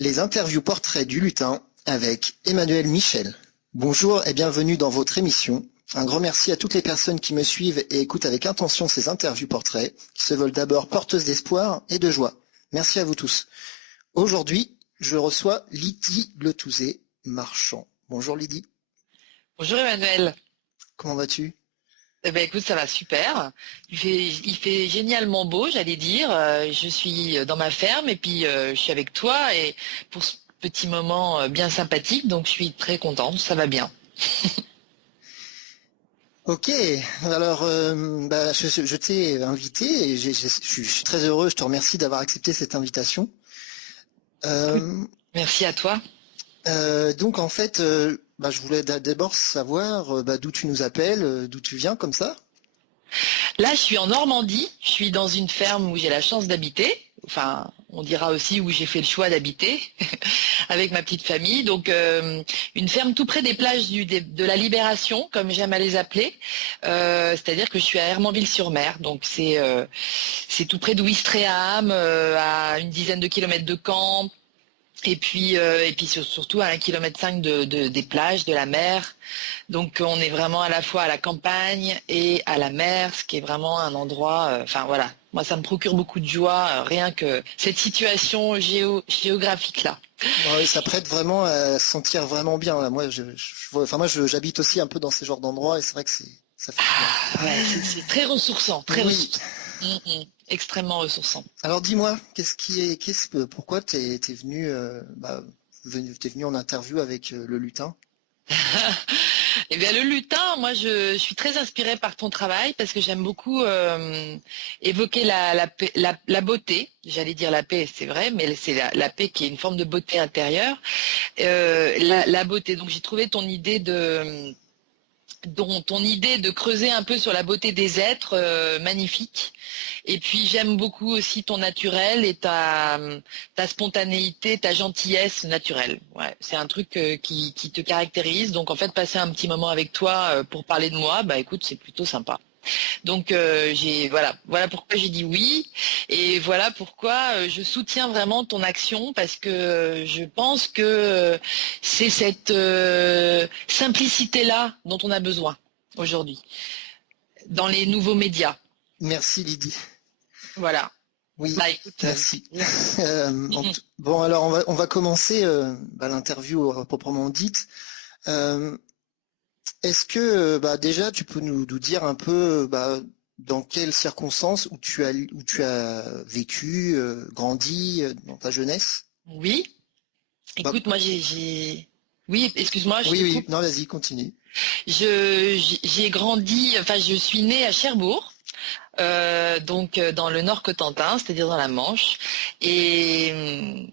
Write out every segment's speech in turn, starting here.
Les interviews portraits du lutin avec Emmanuel Michel. Bonjour et bienvenue dans votre émission. Un grand merci à toutes les personnes qui me suivent et écoutent avec intention ces interviews portraits, qui se veulent d'abord porteuses d'espoir et de joie. Merci à vous tous. Aujourd'hui, je reçois Lydie Letouzé-Marchand. Bonjour Lydie. Bonjour Emmanuel. Comment vas-tu ? Eh ben écoute, ça va super. Il fait génialement beau, j'allais dire. Je suis dans ma ferme et puis je suis avec toi et pour ce petit moment bien sympathique, donc je suis très contente, ça va bien. Ok, alors je t'ai invité et je suis très heureux, je te remercie d'avoir accepté cette invitation. Merci à toi. Donc en fait, je voulais d'abord savoir d'où tu nous appelles, d'où tu viens comme ça. Là, je suis en Normandie, je suis dans une ferme où j'ai la chance d'habiter. Enfin, on dira aussi où j'ai fait le choix d'habiter avec ma petite famille. Donc, une ferme tout près des plages de la Libération, comme j'aime à les appeler. C'est-à-dire que je suis à Hermanville-sur-Mer. Donc, c'est tout près de Ouistreham, à une dizaine de kilomètres de Caen. Et puis surtout à 1,5 km des plages, de la mer. Donc on est vraiment à la fois à la campagne et à la mer, ce qui est vraiment un endroit, voilà, moi ça me procure beaucoup de joie, rien que cette situation géographique-là. Ouais, ça prête vraiment à se sentir vraiment bien. Là. Moi, j'habite aussi un peu dans ces genres d'endroits et c'est vrai que ça fait du bien. Ouais, c'est très ressourçant, très Oui. ressourçant. Extrêmement ressourçant. Alors dis-moi, pourquoi t'es venu en interview avec le lutin? Eh bien, le lutin, moi, je suis très inspirée par ton travail parce que j'aime beaucoup évoquer la beauté. J'allais dire la paix, c'est vrai, mais c'est la paix qui est une forme de beauté intérieure. La beauté. Donc, j'ai trouvé ton idée de creuser un peu sur la beauté des êtres, magnifique. Et puis j'aime beaucoup aussi ton naturel et ta spontanéité, ta gentillesse naturelle. Ouais, c'est un truc qui te caractérise. Donc en fait, passer un petit moment avec toi pour parler de moi, bah écoute, c'est plutôt sympa. Donc voilà pourquoi j'ai dit oui et voilà pourquoi je soutiens vraiment ton action parce que je pense que c'est cette simplicité-là dont on a besoin aujourd'hui dans les nouveaux médias. Merci Lydie. Voilà. Oui, Bah écoute, merci. Bon alors on va commencer l'interview proprement dite. Est-ce que déjà tu peux nous dire un peu dans quelles circonstances où tu as vécu, grandi dans ta jeunesse? oui. Bah, Écoute, moi oui, excuse-moi, je te oui, coupe. non, vas-y, continue. J'ai grandi, enfin je suis née à Cherbourg. Donc dans le Nord Cotentin, c'est-à-dire dans la Manche, et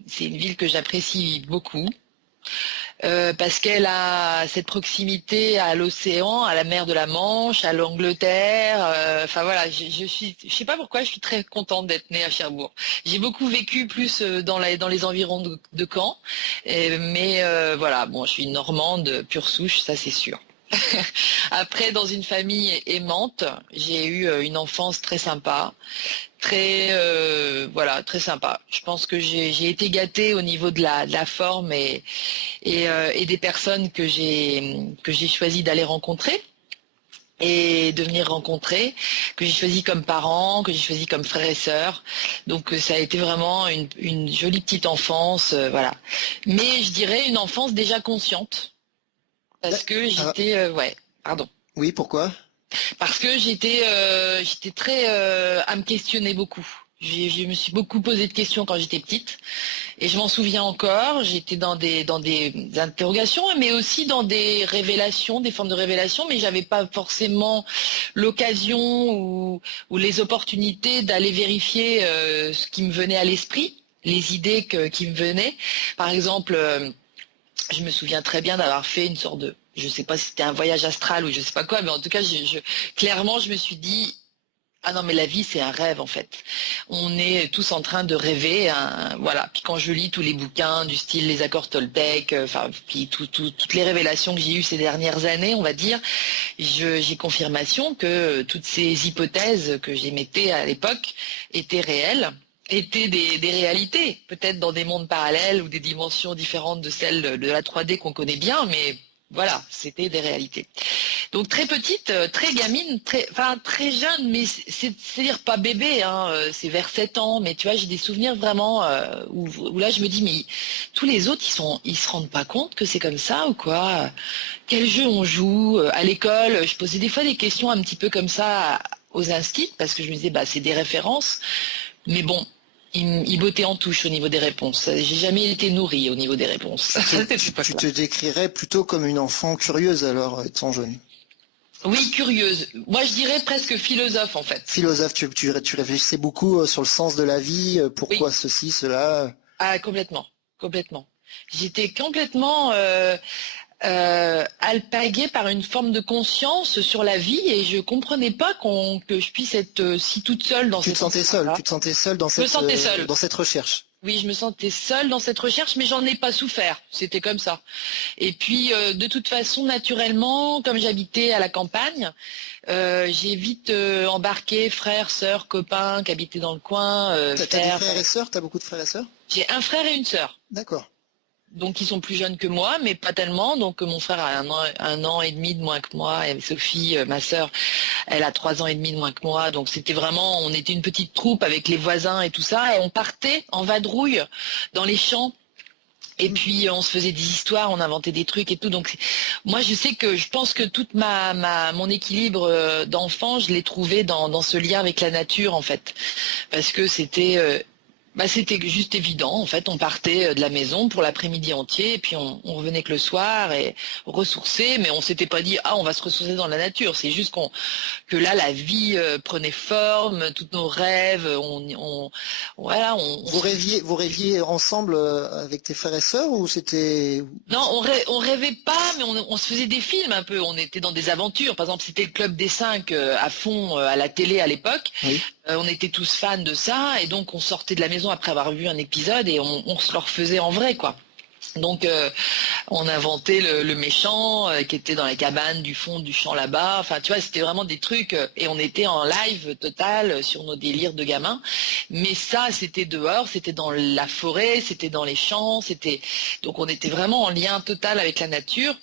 c'est une ville que j'apprécie beaucoup parce qu'elle a cette proximité à l'océan, à la mer de la Manche, à l'Angleterre. Enfin voilà, je sais pas pourquoi, je suis très contente d'être née à Cherbourg. J'ai beaucoup vécu plus dans les environs de Caen, mais voilà, bon, je suis normande pure souche, ça c'est sûr. Après, dans une famille aimante, j'ai eu une enfance très sympa, très sympa. Je pense que j'ai été gâtée au niveau de la forme et des personnes que j'ai choisi d'aller rencontrer et de venir rencontrer, que j'ai choisi comme parents, que j'ai choisi comme frères et sœurs. Donc ça a été vraiment une jolie petite enfance, voilà. Mais je dirais une enfance déjà consciente. Parce que pardon. Oui, pourquoi? Parce que j'étais très à me questionner beaucoup. Je me suis beaucoup posé de questions quand j'étais petite et je m'en souviens encore. J'étais dans des interrogations, mais aussi dans des révélations, des formes de révélations, mais j'avais pas forcément l'occasion ou les opportunités d'aller vérifier ce qui me venait à l'esprit, les idées qui me venaient. Par exemple, je me souviens très bien d'avoir fait une sorte de, je sais pas si c'était un voyage astral ou je sais pas quoi, mais en tout cas, clairement, je me suis dit, ah non, mais la vie, c'est un rêve, en fait. On est tous en train de rêver, hein, voilà. Puis quand je lis tous les bouquins du style Les Accords Toltec, enfin, puis toutes les révélations que j'ai eues ces dernières années, on va dire, j'ai confirmation que toutes ces hypothèses que j'émettais à l'époque étaient réelles. étaient des réalités, peut-être dans des mondes parallèles ou des dimensions différentes de celles de la 3D qu'on connaît bien, mais voilà, c'était des réalités. Donc très petite, très gamine, très jeune, mais c'est-à-dire pas bébé, hein, c'est vers 7 ans, mais tu vois, j'ai des souvenirs vraiment où là je me dis, mais tous les autres, ils se rendent pas compte que c'est comme ça ou quoi? Quel jeu on joue? À l'école, je posais des fois des questions un petit peu comme ça aux instits, parce que je me disais, bah c'est des références, mais bon, il bottait en touche au niveau des réponses. J'ai jamais été nourrie au niveau des réponses. Tu te décrirais plutôt comme une enfant curieuse alors, étant jeune. Oui, curieuse. Moi, je dirais presque philosophe, en fait. Philosophe, tu réfléchissais beaucoup sur le sens de la vie, pourquoi Oui. ceci, cela. Ah, complètement. Complètement. J'étais complètement alpaguée par une forme de conscience sur la vie et je comprenais pas que je puisse être si toute seule dans Tu te cette sentais seule, là. tu te sentais seule Je me sentais seule. dans cette recherche. Oui, je me sentais seule dans cette recherche, mais j'en ai pas souffert. C'était comme ça. Et puis, de toute façon, naturellement, comme j'habitais à la campagne, j'ai vite embarqué frères, sœurs, copains qui habitaient dans le coin. T'as des frères et sœurs? T'as beaucoup de frères et sœurs? J'ai un frère et une sœur. D'accord. Donc ils sont plus jeunes que moi, mais pas tellement. Donc mon frère a un an et demi de moins que moi, et Sophie, ma sœur, elle a 3 ans et demi de moins que moi. Donc c'était vraiment, on était une petite troupe avec les voisins et tout ça, et on partait en vadrouille dans les champs. Et puis on se faisait des histoires, on inventait des trucs et tout. Donc moi je pense que toute mon équilibre d'enfant, je l'ai trouvé dans ce lien avec la nature en fait, parce que c'était juste évident. En fait, on partait de la maison pour l'après-midi entier, et puis on revenait que le soir et ressourcer, mais on s'était pas dit ah on va se ressourcer dans la nature. C'est juste que là la vie prenait forme, tous nos rêves, voilà, Vous rêviez ensemble avec tes frères et sœurs ou c'était... non, on rêvait pas, mais on se faisait des films un peu. On était dans des aventures. Par exemple, c'était le Club des 5 à fond à la télé à l'époque. Oui. On était tous fans de ça, et donc on sortait de la maison après avoir vu un épisode et on se le refaisait en vrai, quoi. Donc on inventait le méchant qui était dans la cabane du fond du champ là-bas. Enfin, tu vois, c'était vraiment des trucs et on était en live total sur nos délires de gamins. Mais ça, c'était dehors, c'était dans la forêt, c'était dans les champs, donc on était vraiment en lien total avec la nature.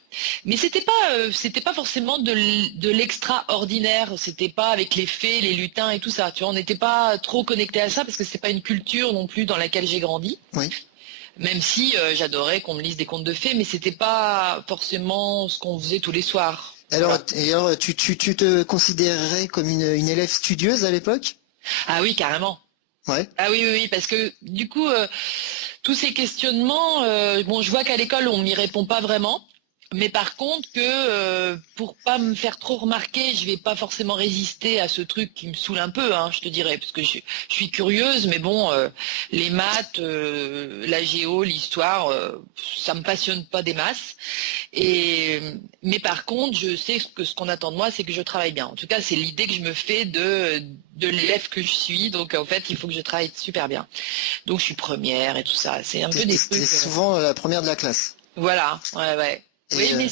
Mais c'était pas forcément de l'extraordinaire. C'était pas avec les fées, les lutins et tout ça. Tu vois, on n'était pas trop connecté à ça parce que c'est pas une culture non plus dans laquelle j'ai grandi. Oui. Même si j'adorais qu'on me lise des contes de fées, mais c'était pas forcément ce qu'on faisait tous les soirs. Alors, Voilà. et alors tu te considérerais comme une élève studieuse à l'époque? Ah oui, carrément. Ouais. Ah oui, oui, oui, parce que du coup, tous ces questionnements, bon, je vois qu'à l'école, on m'y répond pas vraiment. Mais par contre, pour pas me faire trop remarquer, je vais pas forcément résister à ce truc qui me saoule un peu, hein, je te dirais, parce que je suis curieuse, mais bon, les maths, la géo, l'histoire, ça me passionne pas des masses. Mais par contre, je sais que ce qu'on attend de moi, c'est que je travaille bien. En tout cas, c'est l'idée que je me fais de l'élève que je suis. Donc en fait, il faut que je travaille super bien. Donc je suis première et tout ça. C'est un peu des trucs. T'es souvent la première de la classe. Voilà, ouais, ouais. Et, Oui, mais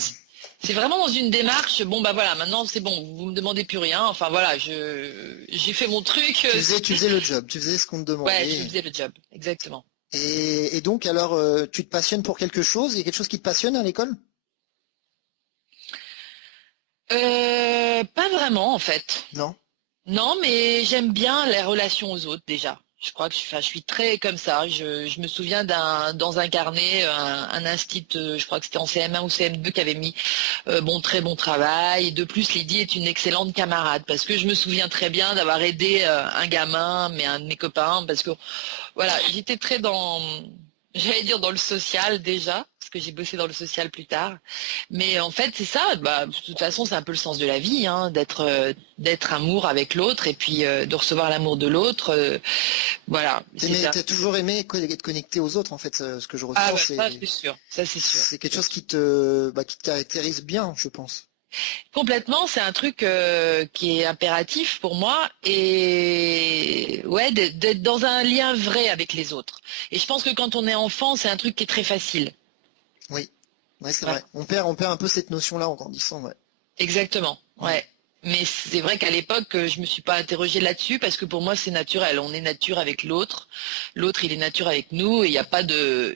c'est vraiment dans une démarche. Bon, bah voilà, maintenant c'est bon, vous me demandez plus rien. Enfin voilà, j'ai fait mon truc. tu faisais le job, tu faisais ce qu'on te Ouais, demandait. je faisais le job, exactement. Et donc, alors, tu te passionnes pour quelque chose? Il y a quelque chose qui te passionne à l'école? Pas vraiment en fait. Non? Non, mais j'aime bien les relations aux autres déjà. Je crois que je suis très comme ça. Je me souviens dans un carnet, un instit, je crois que c'était en CM1 ou CM2 qui avait mis très bon travail. Et de plus, Lydie est une excellente camarade parce que je me souviens très bien d'avoir aidé un gamin, mais un de mes copains, parce que voilà, j'étais très j'allais dire dans le social déjà, parce que j'ai bossé dans le social plus tard. Mais en fait, c'est ça. Bah, de toute façon, c'est un peu le sens de la vie, hein, d'être amour avec l'autre et puis de recevoir l'amour de l'autre. Voilà. C'est ça. T'as toujours aimé être connecté aux autres, en fait. Ce que je Ah ressens, ouais, ça c'est sûr. Ça c'est sûr. c'est quelque chose qui te caractérise bien, je pense. Complètement, c'est un truc qui est impératif pour moi et ouais, d'être dans un lien vrai avec les autres. Et je pense que quand on est enfant, c'est un truc qui est très facile. Oui, ouais, c'est Ouais. vrai. On perd un peu cette notion-là en grandissant, ouais. Exactement. Ouais. Mais c'est vrai qu'à l'époque, je me suis pas interrogée là-dessus parce que pour moi, c'est naturel. On est nature avec l'autre. L'autre, il est nature avec nous. Et il y a pas de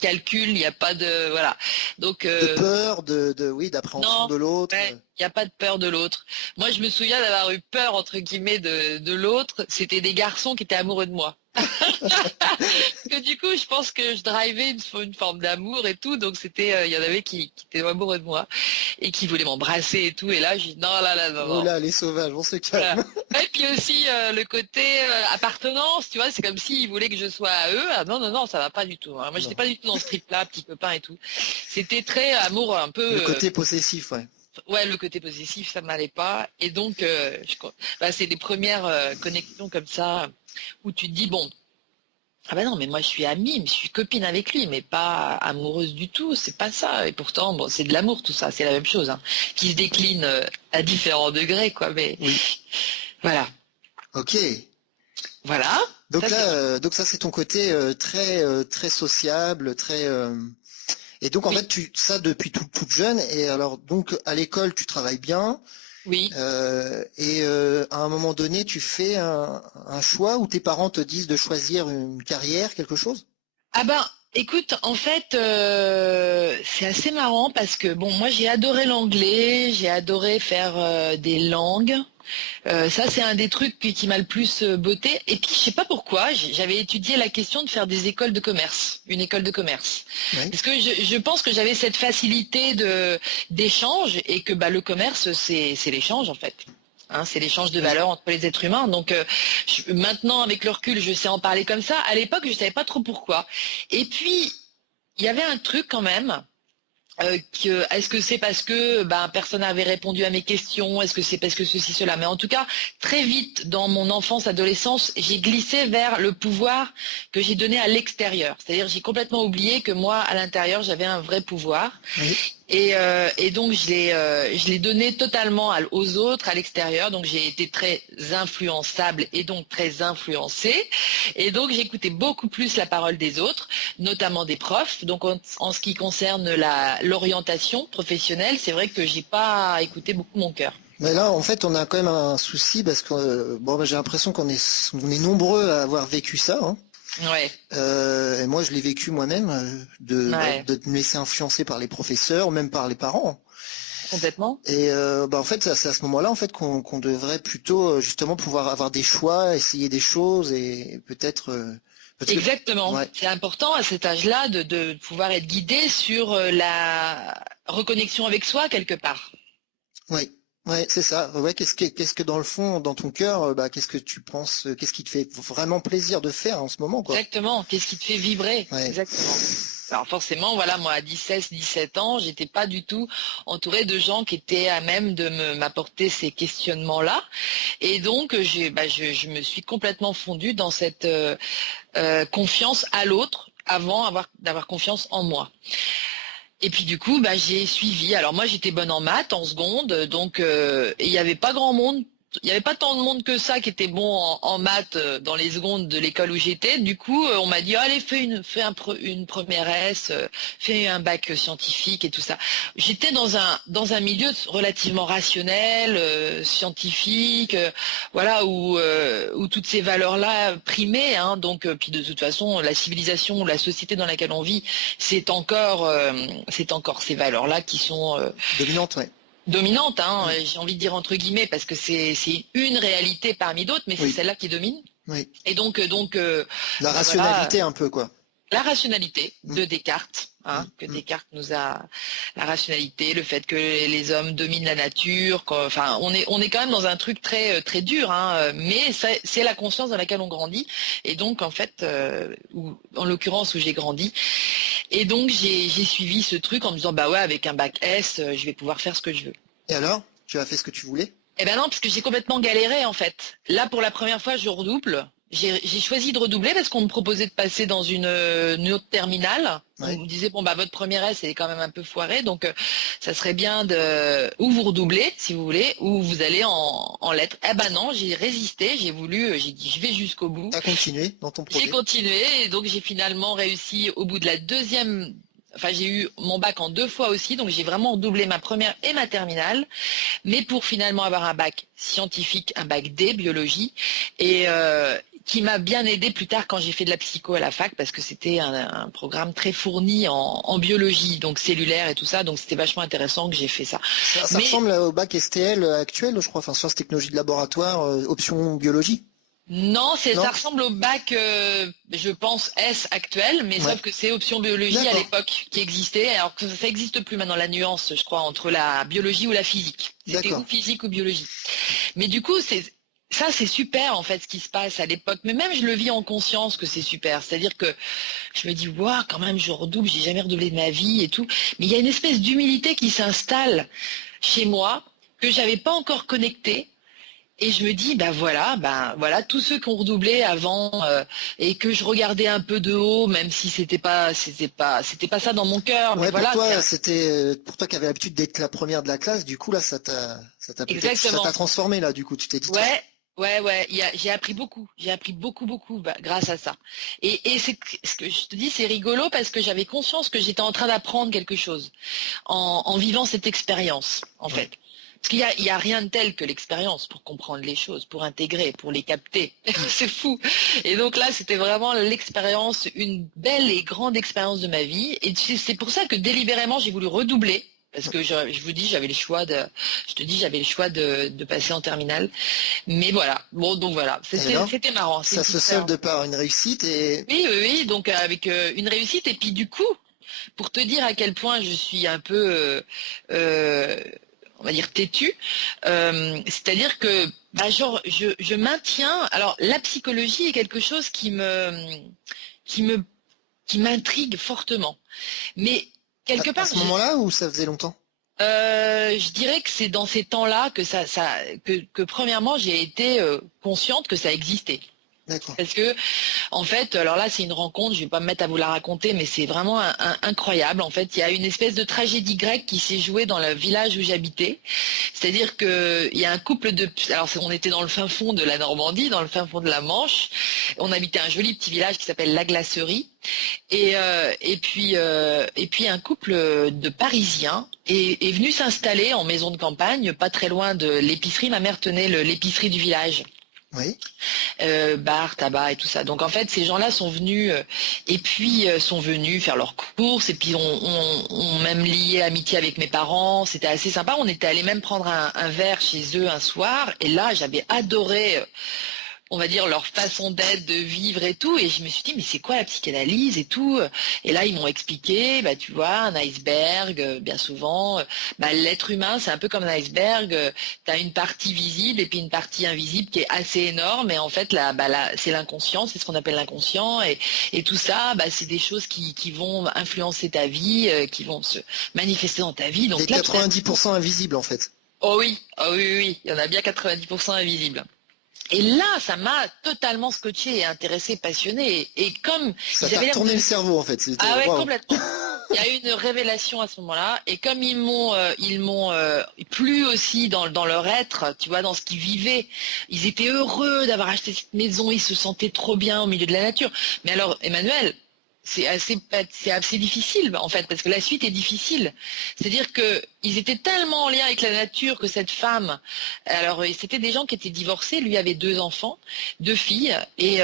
calcul, il n'y a pas de, voilà. Donc, De peur, oui, d'appréhension non, de l'autre. ouais, il n'y a pas de peur de l'autre. Moi, je me souviens d'avoir eu peur, entre guillemets, de l'autre. C'était des garçons qui étaient amoureux de moi. Que du coup, je pense que je drivais une forme d'amour et tout, donc il y en avait qui étaient amoureux de moi et qui voulaient m'embrasser et tout, et là, j'ai dit non, là, là, non, Oh non. là, les sauvages, on se Voilà. calme. Et puis aussi le côté appartenance, tu vois, c'est comme s'ils voulaient que je sois à eux. Ah non, non, non, ça va pas du tout, hein. Moi, j'étais Non. pas du tout dans ce trip-là, petit copain et tout. C'était très amour un peu, Le côté possessif, ouais. ouais, le côté possessif, ça m'allait pas. Et donc, c'est des premières connexions comme ça où tu te dis bon. Ah bah non, mais moi je suis amie, mais je suis copine avec lui, mais pas amoureuse du tout, c'est pas ça. Et pourtant, bon, c'est de l'amour tout ça, c'est la même chose, hein, qui se décline à différents degrés, quoi. Mais Oui. voilà, Ok. voilà. Donc Ça, là, donc ça c'est ton côté très sociable, et donc en oui, fait ça depuis toute jeune. Et alors donc à l'école tu travailles bien, oui. et à un moment donné tu fais un choix où tes parents te disent de choisir une carrière, quelque chose? Ah ben, écoute, en fait, c'est assez marrant parce que bon, moi j'ai adoré l'anglais, j'ai adoré faire des langues. Ça, c'est un des trucs qui m'a le plus botté. Et puis, je sais pas pourquoi, j'avais étudié la question de faire des écoles de commerce, une école de commerce. Oui. Parce que je pense que j'avais cette facilité d'échange et que bah, le commerce, c'est l'échange en fait. Hein, c'est l'échange de Oui. valeurs entre les êtres humains. Donc maintenant, avec le recul, je sais en parler comme ça. À l'époque, je savais pas trop pourquoi. Et puis, il y avait un truc quand même. Est-ce que c'est parce que personne n'avait répondu à mes questions? Est-ce que c'est parce que ceci, cela? Mais en tout cas, très vite dans mon enfance, adolescence, j'ai glissé vers le pouvoir que j'ai donné à l'extérieur. C'est-à-dire, j'ai complètement oublié que moi, à l'intérieur, j'avais un vrai pouvoir. Oui. Et donc je l'ai donné totalement aux autres, à l'extérieur. Donc j'ai été très influençable et donc très influencée. Et donc j'écoutais beaucoup plus la parole des autres, notamment des profs. Donc en ce qui concerne l'orientation professionnelle, c'est vrai que j'ai pas écouté beaucoup mon cœur. Mais là, en fait, on a quand même un souci parce que bon, bah, j'ai l'impression on est nombreux à avoir vécu ça, hein. Ouais, Et moi, je l'ai vécu moi-même, ouais, de me laisser influencer par les professeurs, même par les parents. complètement. Et en fait, c'est à ce moment-là en fait qu'on devrait plutôt justement pouvoir avoir des choix, essayer des choses et peut-être parce que Exactement. ouais, C'est important à cet âge-là de pouvoir être guidé sur la reconnexion avec soi quelque part. ouais, ouais, c'est ça. Ouais, qu'est-ce que dans le fond, dans ton cœur, bah, qu'est-ce que tu penses, qu'est-ce qui te fait vraiment plaisir de faire en ce moment, quoi. Exactement. Qu'est-ce qui te fait vibrer? Ouais, Exactement. Alors forcément, voilà, moi à 16, 17 ans, j'étais pas du tout entourée de gens qui étaient à même de m'apporter ces questionnements-là. Et donc, je me suis complètement fondue dans cette confiance à l'autre avant d'avoir confiance en moi. Et puis du coup, j'ai suivi. Alors moi, j'étais bonne en maths, en seconde, donc et il n'y avait pas grand monde. Il n'y avait pas tant de monde que ça qui était bon en maths dans les secondes de l'école où j'étais. Du coup, on m'a dit, allez, une première S, fais un bac scientifique et tout ça. J'étais dans un milieu relativement rationnel, scientifique, voilà, où toutes ces valeurs-là primaient. Hein, donc, puis de toute façon, la civilisation, la société dans laquelle on vit, c'est encore ces valeurs-là qui sont dominante, ouais. dominante, hein, Mm. j'ai envie de dire entre guillemets, parce que c'est une réalité parmi d'autres, mais c'est Oui, celle-là qui domine. oui. Et donc, La voilà, rationalité un peu, quoi. la rationalité Mm, de Descartes, hein, mm, que mm. Descartes nous a, la rationalité, le fait que les hommes dominent la nature, enfin, on est quand même dans un truc très dur, hein, mais c'est la conscience dans laquelle on grandit. Et donc, en fait, en l'occurrence où j'ai grandi, et donc j'ai suivi ce truc en me disant, bah ouais, avec un bac S, je vais pouvoir faire ce que je veux. Et alors, tu as fait ce que tu voulais? Eh ben non, parce que j'ai complètement galéré en fait. Là, pour la première fois, je redouble. J'ai choisi de redoubler parce qu'on me proposait de passer dans une autre terminale. On Ouais. me disait, bon, votre première S, elle est quand même un peu foirée, donc ça serait bien ou vous redoublez, si vous voulez, ou vous allez en lettres. Eh ben non, j'ai résisté, j'ai dit, je vais jusqu'au bout. T'as continué dans ton J'ai projet? continué, et donc j'ai finalement réussi au bout de la deuxième enfin j'ai eu mon bac en 2 fois aussi, donc j'ai vraiment redoublé ma première et ma terminale, mais pour finalement avoir un bac scientifique, un bac D, biologie, et qui m'a bien aidé plus tard quand j'ai fait de la psycho à la fac, parce que c'était un programme très fourni en biologie, donc cellulaire et tout ça, donc c'était vachement intéressant que j'ai fait ça. Ça ressemble au bac STL actuel, je crois, enfin sciences technologies de laboratoire, option biologie. Non, Non. ça ressemble au bac, je pense, S actuel, mais Ouais. sauf que c'est option biologie à D'accord. l'époque qui existait, alors que ça n'existe plus maintenant, la nuance, je crois, entre la biologie ou la physique. C'était D'accord. ou physique ou biologie. Mais du coup, ça, c'est super, en fait, ce qui se passe à l'époque. Mais même, je le vis en conscience que c'est super. C'est-à-dire que je me dis, waouh, quand même, je redouble, j'ai jamais redoublé de ma vie et tout. Mais il y a une espèce d'humilité qui s'installe chez moi que j'avais pas encore connectée. Et je me dis, voilà, tous ceux qui ont redoublé avant et que je regardais un peu de haut, même si c'était pas ça dans mon cœur. Mais Ouais, voilà, pour toi qui avais l'habitude d'être la première de la classe, du coup là, ça t'a exactement. transformé là, du coup, tu t'es dit, tiens, Ouais, j'ai appris beaucoup grâce à ça. Et c'est ce que je te dis, c'est rigolo parce que j'avais conscience que j'étais en train d'apprendre quelque chose en vivant cette expérience, en ouais. fait. Parce qu'il y a rien de tel que l'expérience pour comprendre les choses, pour intégrer, pour les capter. C'est fou. Et donc là, c'était vraiment l'expérience, une belle et grande expérience de ma vie. Et c'est pour ça que délibérément, j'ai voulu redoubler. Parce que je vous dis, j'avais le choix de passer en terminale. Mais voilà. Bon, donc voilà. Et alors, C'était marrant. ça se solde par une réussite et Oui. Donc avec une réussite. Et puis du coup, pour te dire à quel point je suis un peu, on va dire têtue, c'est-à-dire que genre je maintiens. Alors la psychologie est quelque chose qui me qui m'intrigue fortement, mais quelque à part ce moment-là ou ça faisait longtemps? je dirais que c'est dans ces temps-là que premièrement j'ai été consciente que ça existait. D'accord. Parce que, en fait, alors là, c'est une rencontre, je vais pas me mettre à vous la raconter, mais c'est vraiment incroyable. En fait, il y a une espèce de tragédie grecque qui s'est jouée dans le village où j'habitais. C'est-à-dire que il y a un couple alors on était dans le fin fond de la Normandie, dans le fin fond de la Manche. On habitait un joli petit village qui s'appelle La Glacerie. Et puis un couple de Parisiens est venu s'installer en maison de campagne, pas très loin de l'épicerie. Ma mère tenait l'épicerie du village. Oui. Bar, tabac et tout ça. Donc en fait, ces gens-là sont venus sont venus faire leurs courses et puis on même lié amitié avec mes parents. C'était assez sympa. On était allé même prendre un verre chez eux un soir et là, j'avais adoré. On va dire leur façon d'être, de vivre et tout, et je me suis dit mais c'est quoi la psychanalyse et tout, et là ils m'ont expliqué, bah tu vois un iceberg, bien souvent, l'être humain c'est un peu comme un iceberg, t'as une partie visible et puis une partie invisible qui est assez énorme, et en fait là c'est l'inconscient, c'est ce qu'on appelle l'inconscient, et tout ça c'est des choses qui vont influencer ta vie, qui vont se manifester dans ta vie, Les donc là 90% invisibles en fait. oui, il y en a bien 90% invisibles. Et là, ça m'a totalement scotché et intéressé, passionné. Et comme Ça ils t'a avaient l'air retourné de... le cerveau en fait. Ah ouais, Waouh. complètement. Il y a eu une révélation à ce moment-là. Et comme ils m'ont plu aussi dans leur être, tu vois, dans ce qu'ils vivaient. Ils étaient heureux d'avoir acheté cette maison. Ils se sentaient trop bien au milieu de la nature. Mais alors, Emmanuel, c'est assez difficile en fait, parce que la suite est difficile. C'est-à-dire que ils étaient tellement en lien avec la nature que cette femme, alors c'était des gens qui étaient divorcés, lui avait 2 enfants, 2 filles, et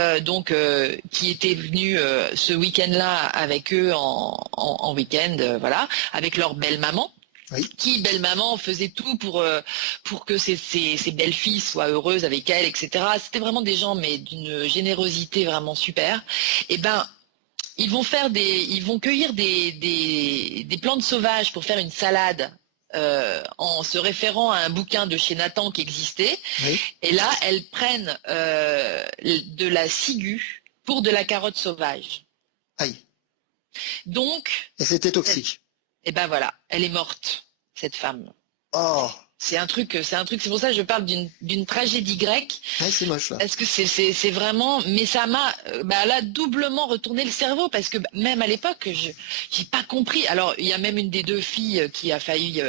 qui étaient venus ce week-end-là avec eux en week-end, voilà, avec leur belle-maman. Oui. Qui, belle-maman, faisait tout pour que ses belles-filles soient heureuses avec elle, etc. C'était vraiment des gens, mais d'une générosité vraiment super. Et ben, ils vont cueillir des plantes sauvages pour faire une salade en se référant à un bouquin de chez Nathan qui existait. Oui. Et là, elles prennent de la ciguë pour de la carotte sauvage. Aïe. Donc, Et c'était toxique. et ben voilà, elle est morte, cette femme. Oh. C'est pour ça que je parle d'une tragédie grecque. Ouais, c'est moche là. Parce que c'est vraiment, mais ça m'a là doublement retourné le cerveau parce que même à l'époque j'ai pas compris. Alors il y a même une des 2 filles qui a failli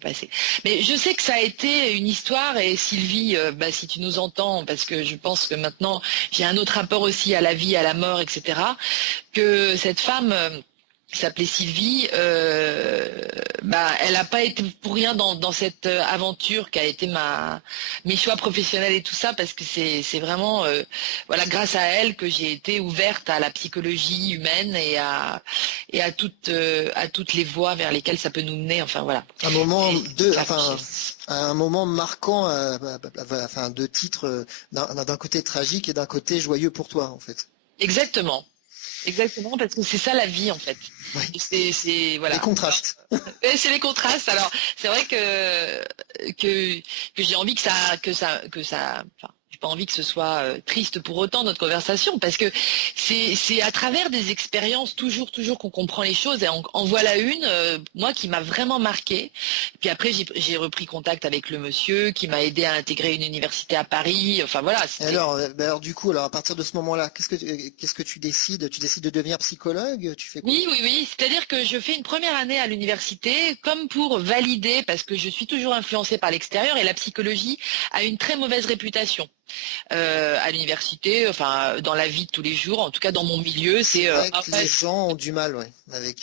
passer. Mais je sais que ça a été une histoire, et Sylvie, si tu nous entends, parce que je pense que maintenant j'ai un autre rapport aussi à la vie, à la mort, etc. Que cette femme qui s'appelait Sylvie, elle n'a pas été pour rien dans cette aventure qui a été mes choix professionnels et tout ça, parce que c'est vraiment grâce à elle que j'ai été ouverte à la psychologie humaine et à toutes les voies vers lesquelles ça peut nous mener. Enfin voilà. Un moment marquant, deux titres, d'un côté tragique et d'un côté joyeux pour toi en fait. Exactement. Exactement, parce que c'est ça la vie en fait. Ouais. C'est voilà. Les contrastes. C'est les contrastes. Alors c'est vrai que j'ai envie que ça. Enfin, j'ai pas envie que ce soit triste pour autant notre conversation, parce que c'est à travers des expériences toujours qu'on comprend les choses. Et en voilà une, moi qui m'a vraiment marquée. Puis après j'ai repris contact avec le monsieur qui m'a aidé à intégrer une université à Paris. Enfin voilà. Alors du coup, à partir de ce moment-là, qu'est-ce que tu décides? Tu décides de devenir psychologue? Tu fais quoi? Oui. C'est-à-dire que je fais une première année à l'université comme pour valider, parce que je suis toujours influencée par l'extérieur et la psychologie a une très mauvaise réputation. À l'université, enfin dans la vie de tous les jours, en tout cas dans mon milieu, c'est les gens ont du mal, avec.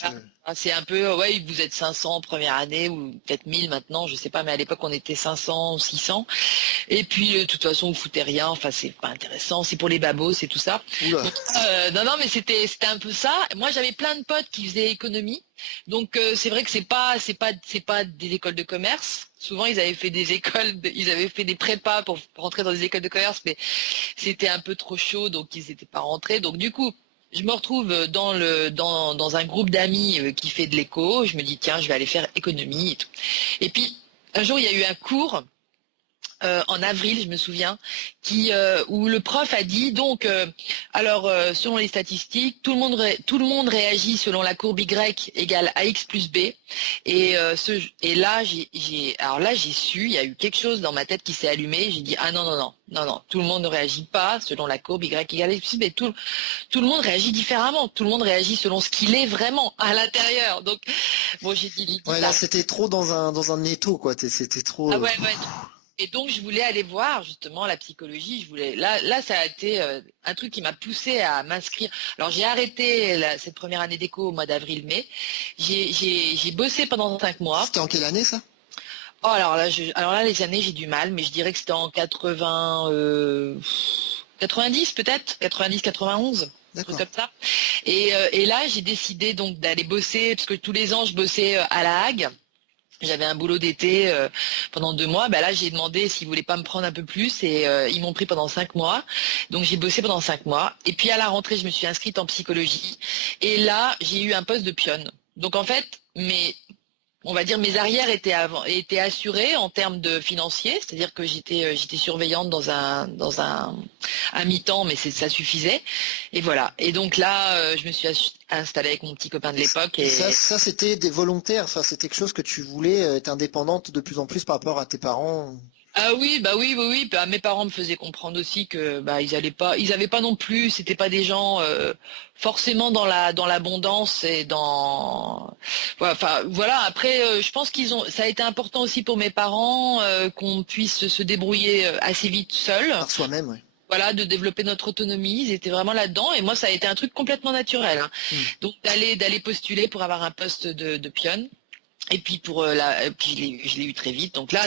C'est un peu vous êtes 500 en première année ou peut-être 1000 maintenant, je sais pas, mais à l'époque on était 500 ou 600. Et puis de toute façon vous foutez rien, enfin c'est pas intéressant, c'est pour les babos, c'est tout ça. Donc, non mais c'était un peu ça. Moi j'avais plein de potes qui faisaient économie. Donc c'est vrai que c'est pas des écoles de commerce. Souvent ils avaient fait ils avaient fait des prépas pour rentrer dans des écoles de commerce, mais c'était un peu trop chaud, donc ils n'étaient pas rentrés. Donc du coup, je me retrouve dans un groupe d'amis qui fait de l'éco. Je me dis tiens, je vais aller faire économie et tout. Et puis un jour il y a eu un cours. En avril, je me souviens, où le prof a dit donc, selon les statistiques, tout le monde réagit selon la courbe Y égale AX plus B. Et là, j'ai su, il y a eu quelque chose dans ma tête qui s'est allumé. J'ai dit ah non, tout le monde ne réagit pas selon la courbe Y égale AX plus B. Tout le monde réagit différemment. Tout le monde réagit selon ce qu'il est vraiment à l'intérieur. Donc bon, j'ai dit. Ouais, là c'était trop dans un étau quoi. C'était trop. Ah ouais. Et donc je voulais aller voir justement la psychologie. Là ça a été un truc qui m'a poussé à m'inscrire. Alors j'ai arrêté cette première année d'éco au mois d'avril-mai. J'ai bossé pendant 5 mois. C'était en quelle année ça? Oh alors là les années j'ai du mal, mais je dirais que c'était en 90 peut-être, 90-91. Un truc comme ça. Et là j'ai décidé donc d'aller bosser, parce que tous les ans je bossais à La Hague. J'avais un boulot d'été pendant 2 mois. Là, j'ai demandé s'ils voulaient pas me prendre un peu plus et ils m'ont pris pendant 5 mois. Donc, j'ai bossé pendant 5 mois. Et puis, à la rentrée, je me suis inscrite en psychologie. Et là, j'ai eu un poste de pionne. Donc, en fait, on va dire mes arrières étaient assurées en termes de financier, c'est-à-dire que j'étais surveillante dans un à mi-temps, mais ça suffisait. Et voilà. Et donc là, je me suis installée avec mon petit copain de l'époque. Et ça c'était des volontaires. Enfin, c'était quelque chose que tu voulais être indépendante de plus en plus par rapport à tes parents. Ah oui, oui. Mes parents me faisaient comprendre aussi que ils avaient pas non plus, c'était pas des gens forcément dans l'abondance et dans voilà. Après, je pense ça a été important aussi pour mes parents qu'on puisse se débrouiller assez vite seul. Par soi-même, oui. Voilà, de développer notre autonomie, ils étaient vraiment là-dedans, et moi ça a été un truc complètement naturel. Donc d'aller postuler pour avoir un poste de pionne. Et puis je l'ai eu très vite. Donc là,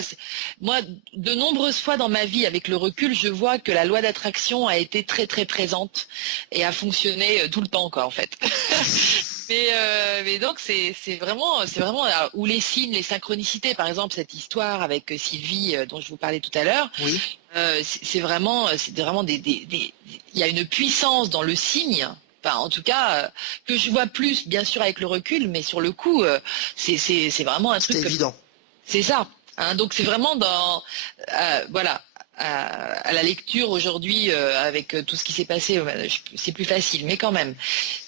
moi, de nombreuses fois dans ma vie, avec le recul, je vois que la loi d'attraction a été très très présente et a fonctionné tout le temps, quoi, en fait. mais donc c'est vraiment ou les signes, les synchronicités, par exemple cette histoire avec Sylvie dont je vous parlais tout à l'heure. Oui. C'est vraiment il y a une puissance dans le signe. Enfin, en tout cas, que je vois plus, bien sûr, avec le recul, mais sur le coup, c'est vraiment un truc. C'est évident. C'est ça. Hein, donc c'est vraiment dans, voilà, à la lecture aujourd'hui, avec tout ce qui s'est passé, c'est plus facile, mais quand même,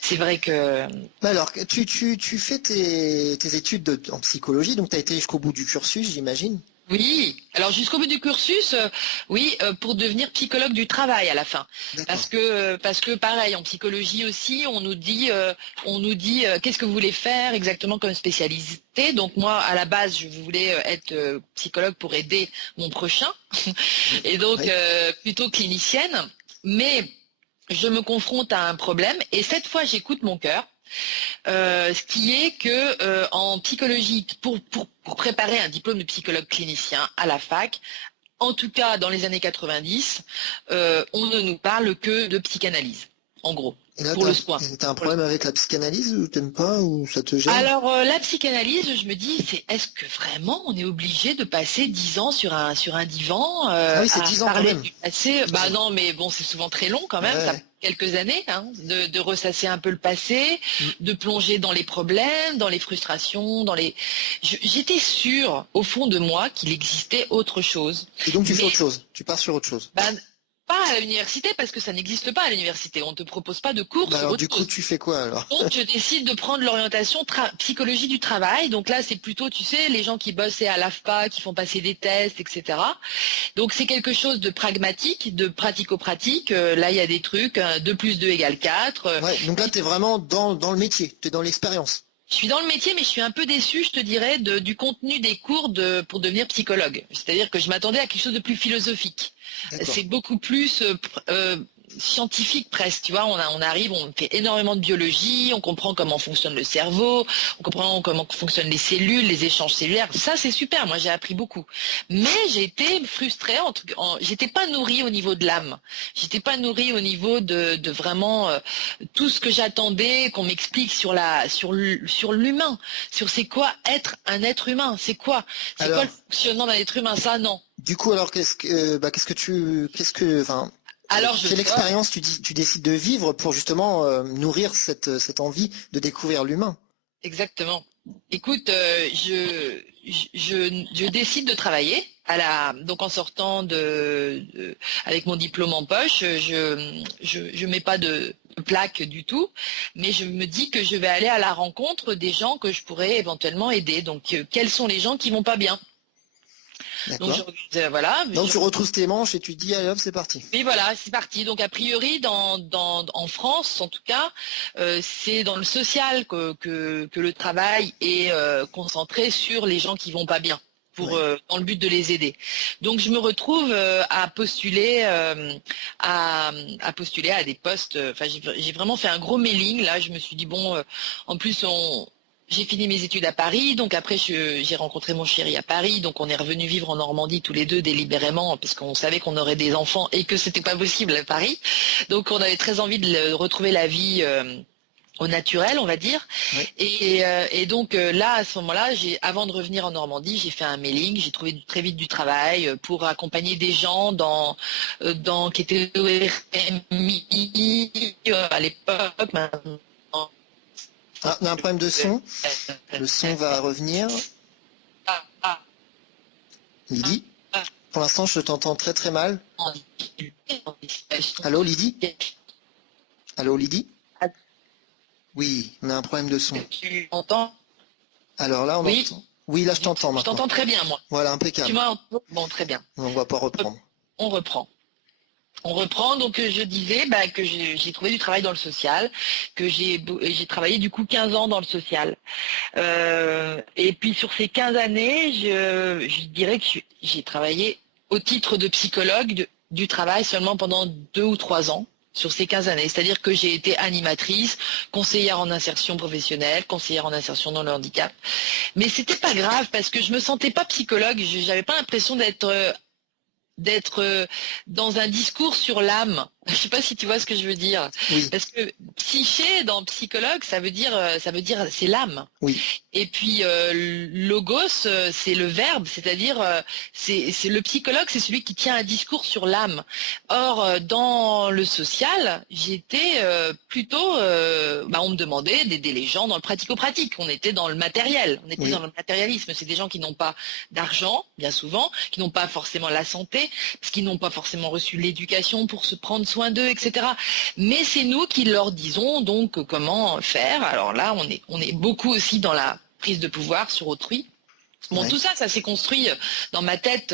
c'est vrai que. Alors, tu fais tes études en psychologie, donc tu as été jusqu'au bout du cursus, j'imagine. Oui, alors jusqu'au bout du cursus, oui, pour devenir psychologue du travail à la fin. Parce que pareil, en psychologie aussi, on nous dit qu'est-ce que vous voulez faire exactement comme spécialité. Donc moi, à la base, je voulais être psychologue pour aider mon prochain, et donc plutôt clinicienne. Mais je me confronte à un problème, et cette fois, j'écoute mon cœur. Ce qui est que en psychologie, pour préparer un diplôme de psychologue clinicien à la fac, en tout cas dans les années 90, on ne nous parle que de psychanalyse, en gros. Et là, Pour le soin. t'as un problème avec la psychanalyse ou t'aimes pas ou ça te gêne? Alors la psychanalyse, je me dis, est-ce que vraiment on est obligé de passer 10 ans sur un divan Ah oui, c'est à 10 ans quand parler même. du passé? Bah non, mais bon, c'est souvent très long quand même, Ouais, ça ouais. prend quelques années, hein, de ressasser un peu le passé, de plonger dans les problèmes, dans les frustrations, J'étais sûre au fond de moi qu'il existait autre chose. Et donc tu fais Mais autre chose, tu pars sur autre chose. bah, pas à l'université parce que ça n'existe pas à l'université. On ne te propose pas de cours Bah sur alors autre du coup chose. tu fais quoi alors? Donc, je décide de prendre l'orientation psychologie du travail. Donc là, c'est plutôt, tu sais, les gens qui bossent à l'AFPA, qui font passer des tests, etc. Donc, c'est quelque chose de pragmatique, de pratico-pratique. Là, il y a des trucs, 2 plus 2 égale 4. Ouais, donc là t'es vraiment dans le métier, t'es dans l'expérience. Je suis dans le métier, mais je suis un peu déçue, je te dirais, du contenu des cours pour devenir psychologue. C'est-à-dire que je m'attendais à quelque chose de plus philosophique. D'accord. C'est beaucoup plus scientifique presque, tu vois. On arrive, on fait énormément de biologie, on comprend comment fonctionne le cerveau, on comprend comment fonctionnent les cellules, les échanges cellulaires. Ça, c'est super. Moi, j'ai appris beaucoup. Mais j'ai été frustrée. J'étais pas nourrie au niveau de l'âme. J'étais pas nourrie au niveau de vraiment tout ce que j'attendais qu'on m'explique sur l'humain, sur c'est quoi être un être humain, c'est quoi Alors, le fonctionnement d'un être humain, ça non. du coup alors enfin, Alors je quelle sors, expérience tu décides de vivre pour justement nourrir cette envie de découvrir l'humain? exactement. Écoute, je décide de travailler donc en sortant avec mon diplôme en poche, je mets pas de plaque du tout, mais je me dis que je vais aller à la rencontre des gens que je pourrais éventuellement aider. Donc quels sont les gens qui vont pas bien? Donc D'accord. voilà. Donc tu retrousses tes manches et tu te dis allez hop c'est parti. Oui, voilà, c'est parti. Donc, a priori, en France, en tout cas, c'est dans le social que le travail est concentré sur les gens qui vont pas bien, Ouais. dans le but de les aider. Donc, je me retrouve à postuler à postuler à des postes. Enfin, j'ai vraiment fait un gros mailing. Là, je me suis dit bon, en plus j'ai fini mes études à Paris, donc après j'ai rencontré mon chéri à Paris, donc on est revenus vivre en Normandie tous les deux délibérément parce qu'on savait qu'on aurait des enfants et que c'était pas possible à Paris. Donc on avait très envie de retrouver la vie au naturel, on va dire. Ouais. Et donc là, à ce moment-là, avant de revenir en Normandie, j'ai fait un mailing, j'ai trouvé très vite du travail pour accompagner des gens qui étaient au RMI à l'époque. Maintenant, Ah, on a un problème de son. Le son va revenir. Lydie, pour l'instant je t'entends très très mal. Allô Lydie? Allô Lydie? Oui, on a un problème de son. Tu m'entends? Alors là on Oui. entend. Oui, là je t'entends Je maintenant. t'entends très bien, moi. Voilà, Tu impeccable. m'entends? Bon, très bien. On va pas reprendre. On reprend. On reprend, donc je disais que j'ai trouvé du travail dans le social, que j'ai travaillé du coup 15 ans dans le social. Et puis sur ces 15 années, je dirais que j'ai travaillé au titre de psychologue du travail seulement pendant 2 ou 3 ans. Sur ces 15 années. C'est-à-dire que j'ai été animatrice, conseillère en insertion professionnelle, conseillère en insertion dans le handicap. Mais c'était pas grave parce que je me sentais pas psychologue, j'avais pas l'impression d'être dans un discours sur l'âme. Je sais pas si tu vois ce que je veux dire. Oui, Parce que psyché dans psychologue, ça veut dire c'est l'âme. oui, Et puis logos, c'est le verbe, c'est-à-dire c'est le psychologue, c'est celui qui tient un discours sur l'âme. Or dans le social, j'étais plutôt, on me demandait d'aider les gens dans le pratico-pratique. On était dans le matériel, on était oui. dans le matérialisme. C'est des gens qui n'ont pas d'argent, bien souvent, qui n'ont pas forcément la santé, parce qu'ils n'ont pas forcément reçu l'éducation pour se prendre soin d'eux, etc. Mais c'est nous qui leur disons donc comment faire. Alors là, on est beaucoup aussi dans la prise de pouvoir sur autrui. Bon, Ouais. tout ça, ça s'est construit dans ma tête,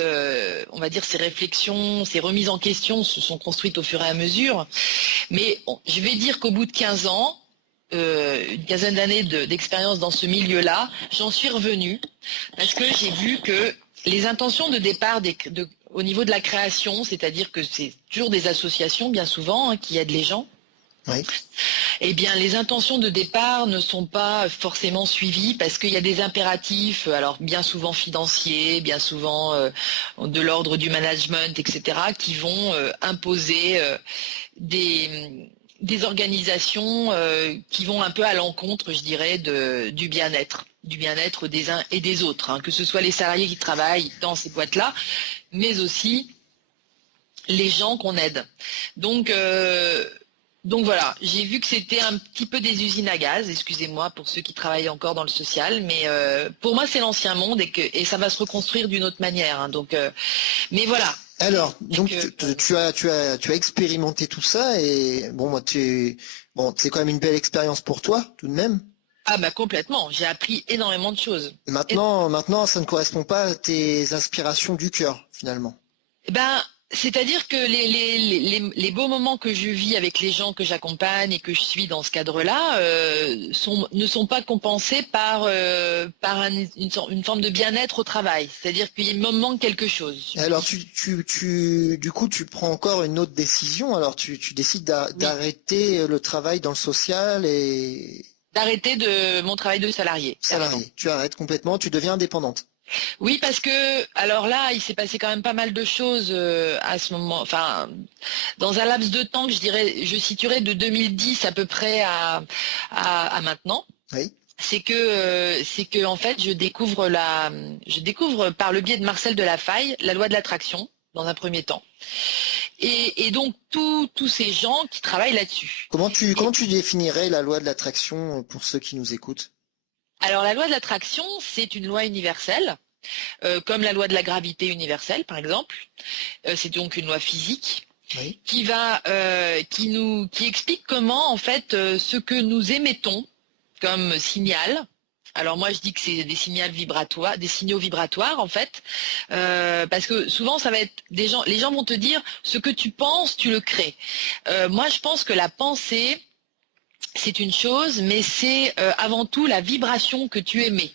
on va dire ces réflexions, ces remises en question se sont construites au fur et à mesure. Mais je vais dire qu'au bout de 15 ans, une quinzaine d'années d'expérience dans ce milieu-là, j'en suis revenue parce que j'ai vu que les intentions de départ au niveau de la création, c'est-à-dire que c'est toujours des associations bien souvent qui aident les gens. Oui. Eh bien, les intentions de départ ne sont pas forcément suivies parce qu'il y a des impératifs, alors bien souvent financiers, bien souvent de l'ordre du management, etc., qui vont imposer des organisations qui vont un peu à l'encontre, je dirais, du bien-être des uns et des autres, hein, que ce soit les salariés qui travaillent dans ces boîtes-là, mais aussi les gens qu'on aide. Donc voilà, j'ai vu que c'était un petit peu des usines à gaz, excusez-moi pour ceux qui travaillent encore dans le social, mais pour moi c'est l'ancien monde et ça va se reconstruire d'une autre manière, hein, mais voilà. Alors, donc Que, tu as expérimenté tout ça et bon, c'est quand même une belle expérience pour toi, tout de même. ah bah complètement, j'ai appris énormément de choses. Maintenant, ça ne correspond pas à tes inspirations du cœur, finalement. Ben, c'est-à-dire que les beaux moments que je vis avec les gens que j'accompagne et que je suis dans ce cadre-là ne sont pas compensés par une forme de bien-être au travail. C'est-à-dire qu'il me manque quelque chose. Et alors, du coup, tu prends encore une autre décision. Alors, tu décides Oui. d'arrêter le travail dans le social et D'arrêter de mon travail de salarié, carrément. salarié. Tu arrêtes complètement, tu deviens indépendante. Oui, parce que alors là, il s'est passé quand même pas mal de choses à ce moment. Enfin, dans un laps de temps que je situerais de 2010 à peu près à maintenant. Oui. C'est que en fait, je découvre par le biais de Marcel Delafaye la loi de l'attraction dans un premier temps. Et donc tous ces gens qui travaillent là-dessus. Comment tu définirais la loi de l'attraction pour ceux qui nous écoutent? Alors la loi de l'attraction, c'est une loi universelle, comme la loi de la gravité universelle, par exemple. C'est donc une loi physique Oui. qui explique comment en fait ce que nous émettons comme signal. Alors moi je dis que c'est des signaux vibratoires en fait, parce que souvent ça va être les gens vont te dire ce que tu penses, tu le crées. Moi je pense que la pensée c'est une chose, mais c'est avant tout la vibration que tu émets.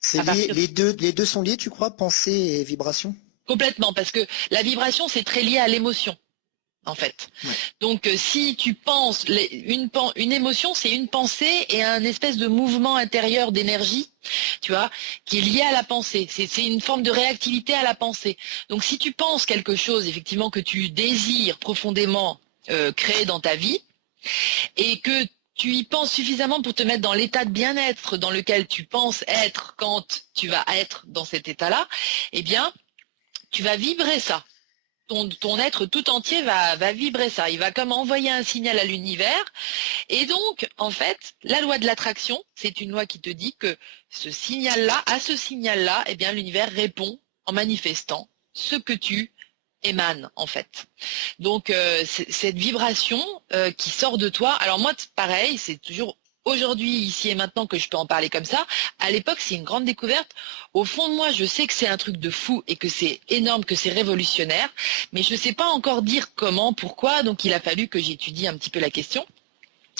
C'est À lié, partir les deux sont liés, tu crois, pensée et vibration? Complètement, parce que la vibration c'est très lié à l'émotion. En fait. Ouais. Donc si tu penses, une émotion, c'est une pensée et un espèce de mouvement intérieur d'énergie, tu vois, qui est lié à la pensée. C'est une forme de réactivité à la pensée. Donc si tu penses quelque chose, effectivement, que tu désires profondément créer dans ta vie et que tu y penses suffisamment pour te mettre dans l'état de bien-être dans lequel tu penses être quand tu vas être dans cet état-là, eh bien, tu vas vibrer ça. Ton être tout entier va vibrer ça. Il va comme envoyer un signal à l'univers. Et donc, en fait, la loi de l'attraction, c'est une loi qui te dit que à ce signal-là, eh bien, l'univers répond en manifestant ce que tu émanes, en fait. Donc, cette vibration qui sort de toi. Alors moi, pareil, c'est toujours aujourd'hui, ici et maintenant que je peux en parler comme ça. À l'époque, c'est une grande découverte. Au fond de moi, je sais que c'est un truc de fou et que c'est énorme, que c'est révolutionnaire, mais je ne sais pas encore dire comment, pourquoi. Donc, il a fallu que j'étudie un petit peu la question.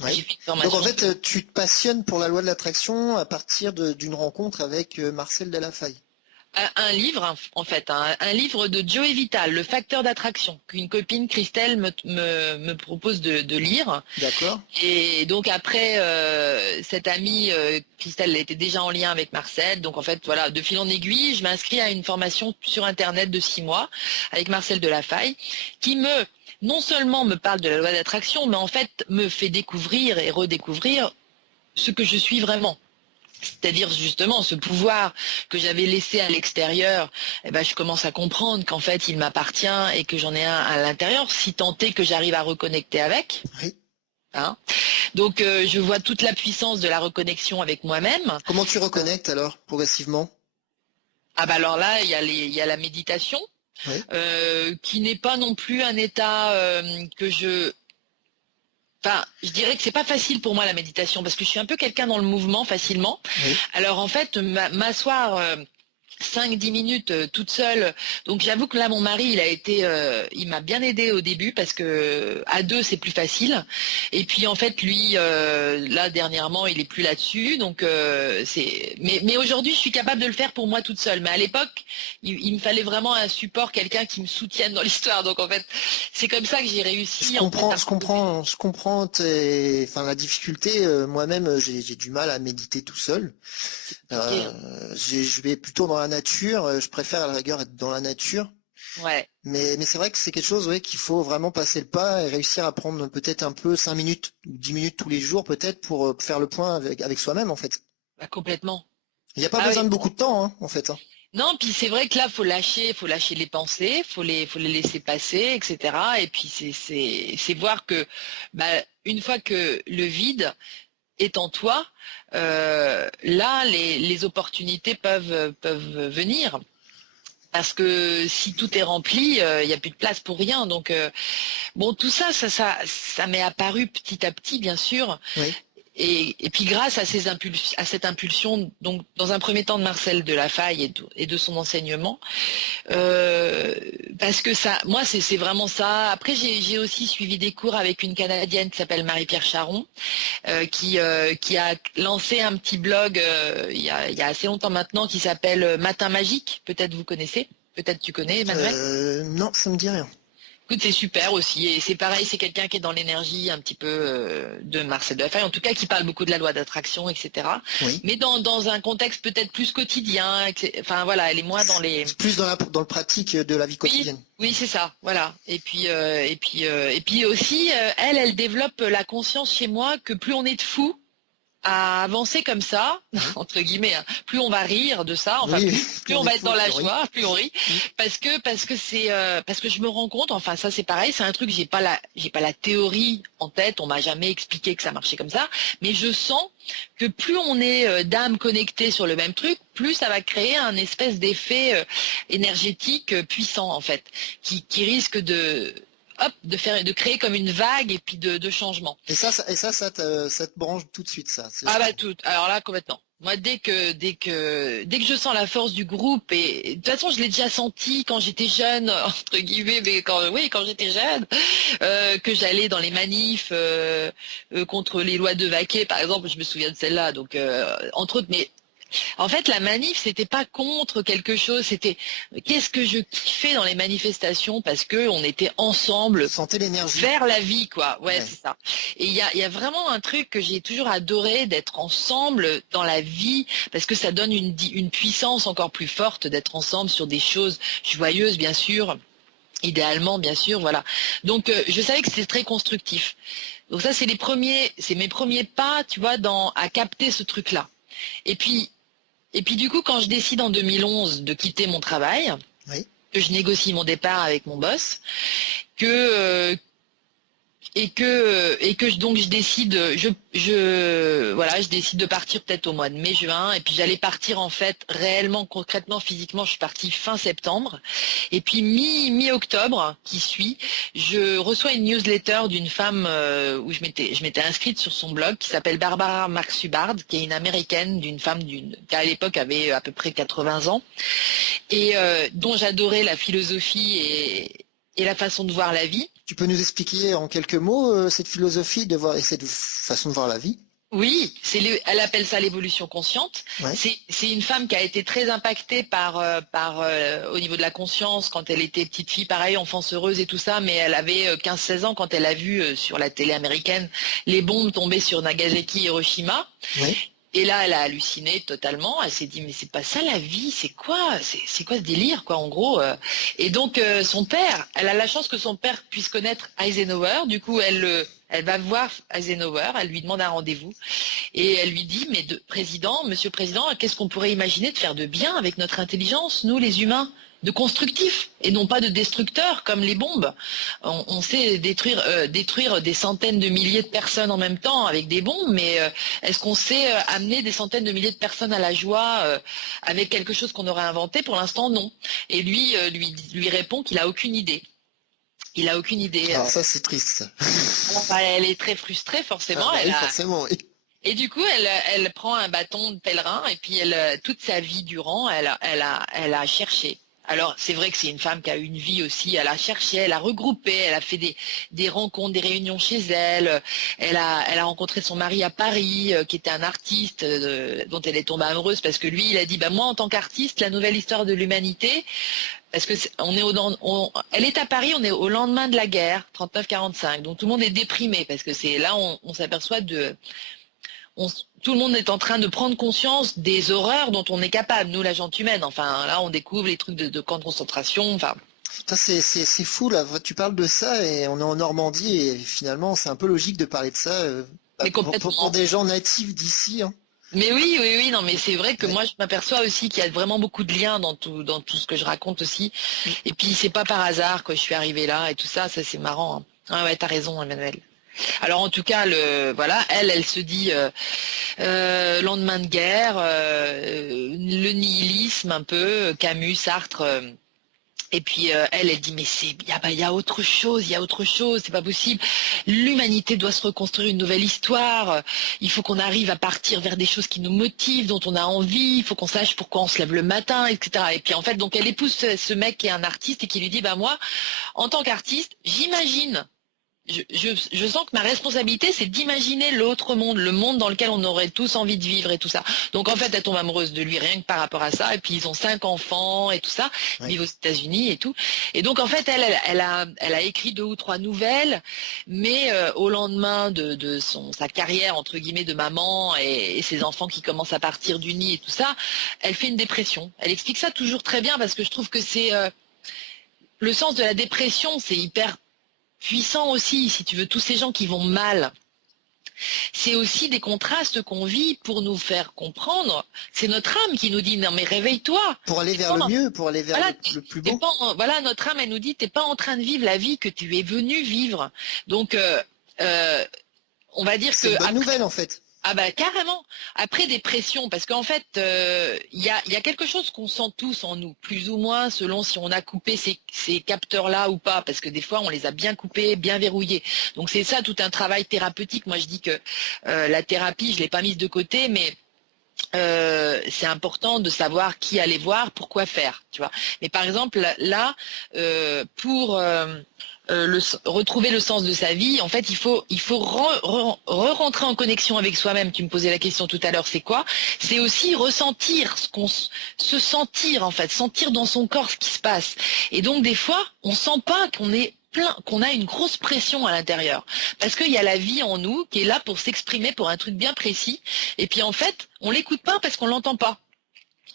Oui. J'ai fait une formation. Donc en fait, tu te passionnes pour la loi de l'attraction à partir d'une rencontre avec Marcel Delafaye. Un livre, en fait, un livre de Joey Vital, Le facteur d'attraction, qu'une copine, Christelle, me propose de lire. D'accord. Et donc après, cette amie, Christelle, elle était déjà en lien avec Marcel. Donc en fait, voilà, de fil en aiguille, je m'inscris à une formation sur Internet de 6 mois avec Marcel Delafaye, qui non seulement me parle de la loi d'attraction, mais en fait me fait découvrir et redécouvrir ce que je suis vraiment. C'est-à-dire justement ce pouvoir que j'avais laissé à l'extérieur, eh ben, je commence à comprendre qu'en fait il m'appartient et que j'en ai un à l'intérieur, si tant est que j'arrive à reconnecter avec. Oui. Hein. Donc je vois toute la puissance de la reconnexion avec moi-même. Comment tu reconnectes alors, progressivement? Ah bah alors là, il y a la méditation, Oui. qui n'est pas non plus un état que je... Enfin, je dirais que c'est pas facile pour moi la méditation parce que je suis un peu quelqu'un dans le mouvement facilement. Oui. Alors en fait, m'asseoir 5-10 minutes toute seule. Donc j'avoue que là mon mari il m'a bien aidé au début parce que à deux c'est plus facile. Et puis en fait lui là dernièrement il est plus là-dessus. Donc mais aujourd'hui je suis capable de le faire pour moi toute seule. Mais à l'époque il me fallait vraiment un support, quelqu'un qui me soutienne dans l'histoire. Donc en fait c'est comme ça que j'ai réussi. Je comprends la difficulté. Moi-même j'ai du mal à méditer tout seul. Je vais plutôt dans la nature, je préfère à la rigueur être dans la nature, Ouais. mais c'est vrai que c'est quelque chose qu'il faut vraiment passer le pas et réussir à prendre peut-être un peu 5 minutes ou 10 minutes tous les jours peut-être pour faire le point avec soi-même en fait. Bah, complètement. Il n'y a pas Ah besoin oui. de beaucoup de temps en fait. Non, puis c'est vrai que là, faut lâcher les pensées, faut les laisser passer, etc. Et puis c'est voir que, bah, une fois que le vide est en toi, là, les opportunités peuvent venir. Parce que si tout est rempli, il n'y a plus de place pour rien. Donc, bon, tout ça m'est apparu petit à petit, bien sûr. Oui. Et puis grâce à cette impulsion, donc dans un premier temps de Marcel Delafaye et de son enseignement, parce que ça, moi c'est vraiment ça. Après j'ai aussi suivi des cours avec une Canadienne qui s'appelle Marie-Pierre Charon, qui a lancé un petit blog il y a assez longtemps maintenant qui s'appelle Matin Magique. Peut-être vous connaissez, peut-être tu connais, Emmanuel. Non, ça me dit rien. Écoute, c'est super aussi, et c'est pareil, c'est quelqu'un qui est dans l'énergie un petit peu de Marcel Delafaye, en tout cas qui parle beaucoup de la loi d'attraction, etc. Oui. Mais dans un contexte peut-être plus quotidien, enfin voilà, elle est moins dans les... Plus dans le pratique de la vie quotidienne. Oui, c'est ça, voilà. Et puis aussi, elle développe la conscience chez moi que plus on est de fous à avancer comme ça, entre guillemets, hein, plus on va rire de ça, enfin Oui, plus on va être dans la oui. joie, plus on rit, parce que je me rends compte, enfin ça c'est pareil, c'est un truc, j'ai pas la théorie en tête, on m'a jamais expliqué que ça marchait comme ça, mais je sens que plus on est d'âme connectée sur le même truc, plus ça va créer un espèce d'effet énergétique puissant en fait, qui risque de créer comme une vague et puis de changement. Et ça te branche tout de suite, ça. Ah bah tout. Alors là complètement. Moi dès que je sens la force du groupe et de toute façon je l'ai déjà senti quand j'étais jeune entre guillemets, mais quand j'étais jeune, que j'allais dans les manifs contre les lois de Vaquet par exemple, je me souviens de celle-là, donc entre autres. Mais en fait, la manif, c'était pas contre quelque chose, c'était qu'est-ce que je kiffais dans les manifestations parce que on était ensemble Sentais l'énergie. vers la vie, quoi. Ouais. C'est ça. Et il y a vraiment un truc que j'ai toujours adoré, d'être ensemble dans la vie, parce que ça donne une puissance encore plus forte d'être ensemble sur des choses joyeuses, bien sûr. Idéalement, bien sûr, voilà. Donc, je savais que c'était très constructif. Donc ça, c'est mes premiers pas, tu vois, à capter ce truc-là. Et puis du coup, quand je décide en 2011 de quitter mon travail, que je négocie mon départ avec mon boss, donc je décide, je décide de partir peut-être au mois de mai-juin, et puis j'allais partir en fait réellement, concrètement, physiquement, je suis partie fin septembre, et puis mi-octobre qui suit, je reçois une newsletter d'une femme où je m'étais inscrite sur son blog qui s'appelle Barbara Marx Hubbard, qui est une américaine, qui à l'époque avait à peu près 80 ans, et dont j'adorais la philosophie et la façon de voir la vie. Tu peux nous expliquer en quelques mots cette philosophie et cette façon de voir la vie? Oui, elle appelle ça l'évolution consciente. Ouais. C'est une femme qui a été très impactée par au niveau de la conscience quand elle était petite fille, pareil, enfance heureuse et tout ça, mais elle avait 15-16 ans quand elle a vu sur la télé américaine les bombes tomber sur Nagasaki et Hiroshima. Ouais. Et là, elle a halluciné totalement. Elle s'est dit, mais c'est pas ça la vie, c'est quoi ce délire, quoi, en gros. Et donc, son père, elle a la chance que son père puisse connaître Eisenhower. Du coup, elle va voir Eisenhower, elle lui demande un rendez-vous. Et elle lui dit, mais monsieur le président, qu'est-ce qu'on pourrait imaginer de faire de bien avec notre intelligence, nous, les humains, de constructif et non pas de destructeur comme les bombes. On sait détruire des centaines de milliers de personnes en même temps avec des bombes, mais est-ce qu'on sait amener des centaines de milliers de personnes à la joie avec quelque chose qu'on aurait inventé? Pour l'instant, non. Et lui répond qu'il a aucune idée. Il a aucune idée. Alors ça, c'est triste. Alors, elle est très frustrée, forcément. Oui, forcément, oui. Et du coup, elle prend un bâton de pèlerin et puis toute sa vie durant, elle a cherché. Alors, c'est vrai que c'est une femme qui a eu une vie aussi. Elle a cherché, elle a regroupé, elle a fait des rencontres, des réunions chez elle. Elle a rencontré son mari à Paris, qui était un artiste dont elle est tombée amoureuse parce que lui, il a dit, bah moi, en tant qu'artiste, la nouvelle histoire de l'humanité, parce que elle est à Paris, on est au lendemain de la guerre, 39-45. Donc tout le monde est déprimé parce que c'est là on s'aperçoit tout le monde est en train de prendre conscience des horreurs dont on est capable, nous, la gente humaine. Enfin, là, on découvre les trucs de camps de concentration. Enfin, Putain, c'est fou là, tu parles de ça et on est en Normandie et finalement c'est un peu logique de parler de ça mais pour complètement. des gens natifs d'ici, hein. Mais oui, oui, oui, non, mais c'est vrai que Ouais. moi, je m'aperçois aussi qu'il y a vraiment beaucoup de liens dans tout ce que je raconte aussi. Et puis, c'est pas par hasard que je suis arrivée là et tout ça, ça c'est marrant, hein. Ah ouais, t'as raison, Emmanuel. Alors en tout cas, voilà, elle se dit lendemain de guerre, le nihilisme un peu, Camus, Sartre. Et puis elle dit mais il y a autre chose, il y a autre chose, c'est pas possible. L'humanité doit se reconstruire une nouvelle histoire. Il faut qu'on arrive à partir vers des choses qui nous motivent, dont on a envie. Il faut qu'on sache pourquoi on se lève le matin, etc. Et puis en fait, donc elle épouse ce mec qui est un artiste et qui lui dit bah moi, en tant qu'artiste, j'imagine. Je sens que ma responsabilité, c'est d'imaginer l'autre monde, le monde dans lequel on aurait tous envie de vivre et tout ça. Donc en fait, elle tombe amoureuse de lui rien que par rapport à ça. Et puis ils ont 5 enfants et tout ça. Ils Ouais. vivent aux États-Unis et tout. Et donc en fait, elle a écrit 2 ou 3 nouvelles, mais au lendemain de sa carrière entre guillemets de maman et ses enfants qui commencent à partir du nid et tout ça, elle fait une dépression. Elle explique ça toujours très bien parce que je trouve que c'est le sens de la dépression, c'est hyper puissant aussi, si tu veux, tous ces gens qui vont mal. C'est aussi des contrastes qu'on vit pour nous faire comprendre. C'est notre âme qui nous dit non mais réveille-toi. Pour aller vers le mieux, pour aller vers Voilà, le plus t'es beau. pas, voilà, notre âme elle nous dit t'es pas en train de vivre la vie que tu es venu vivre. Donc euh, on va dire C'est que une bonne après, nouvelle en fait. ah bah carrément. Après des pressions, parce qu'en fait, il y a quelque chose qu'on sent tous en nous, plus ou moins, selon si on a coupé ces capteurs-là ou pas, parce que des fois on les a bien coupés, bien verrouillés. Donc c'est ça tout un travail thérapeutique. Moi je dis que la thérapie, je l'ai pas mise de côté, mais c'est important de savoir qui aller voir, pourquoi faire, tu vois. Mais par exemple là, pour retrouver le sens de sa vie, en fait, il faut rentrer en connexion avec soi-même. Tu me posais la question tout à l'heure, c'est quoi? C'est aussi ressentir se sentir en fait, sentir dans son corps ce qui se passe. Et donc des fois, on sent pas qu'on est plein, qu'on a une grosse pression à l'intérieur, parce qu'il y a la vie en nous qui est là pour s'exprimer pour un truc bien précis. Et puis en fait, on l'écoute pas parce qu'on l'entend pas.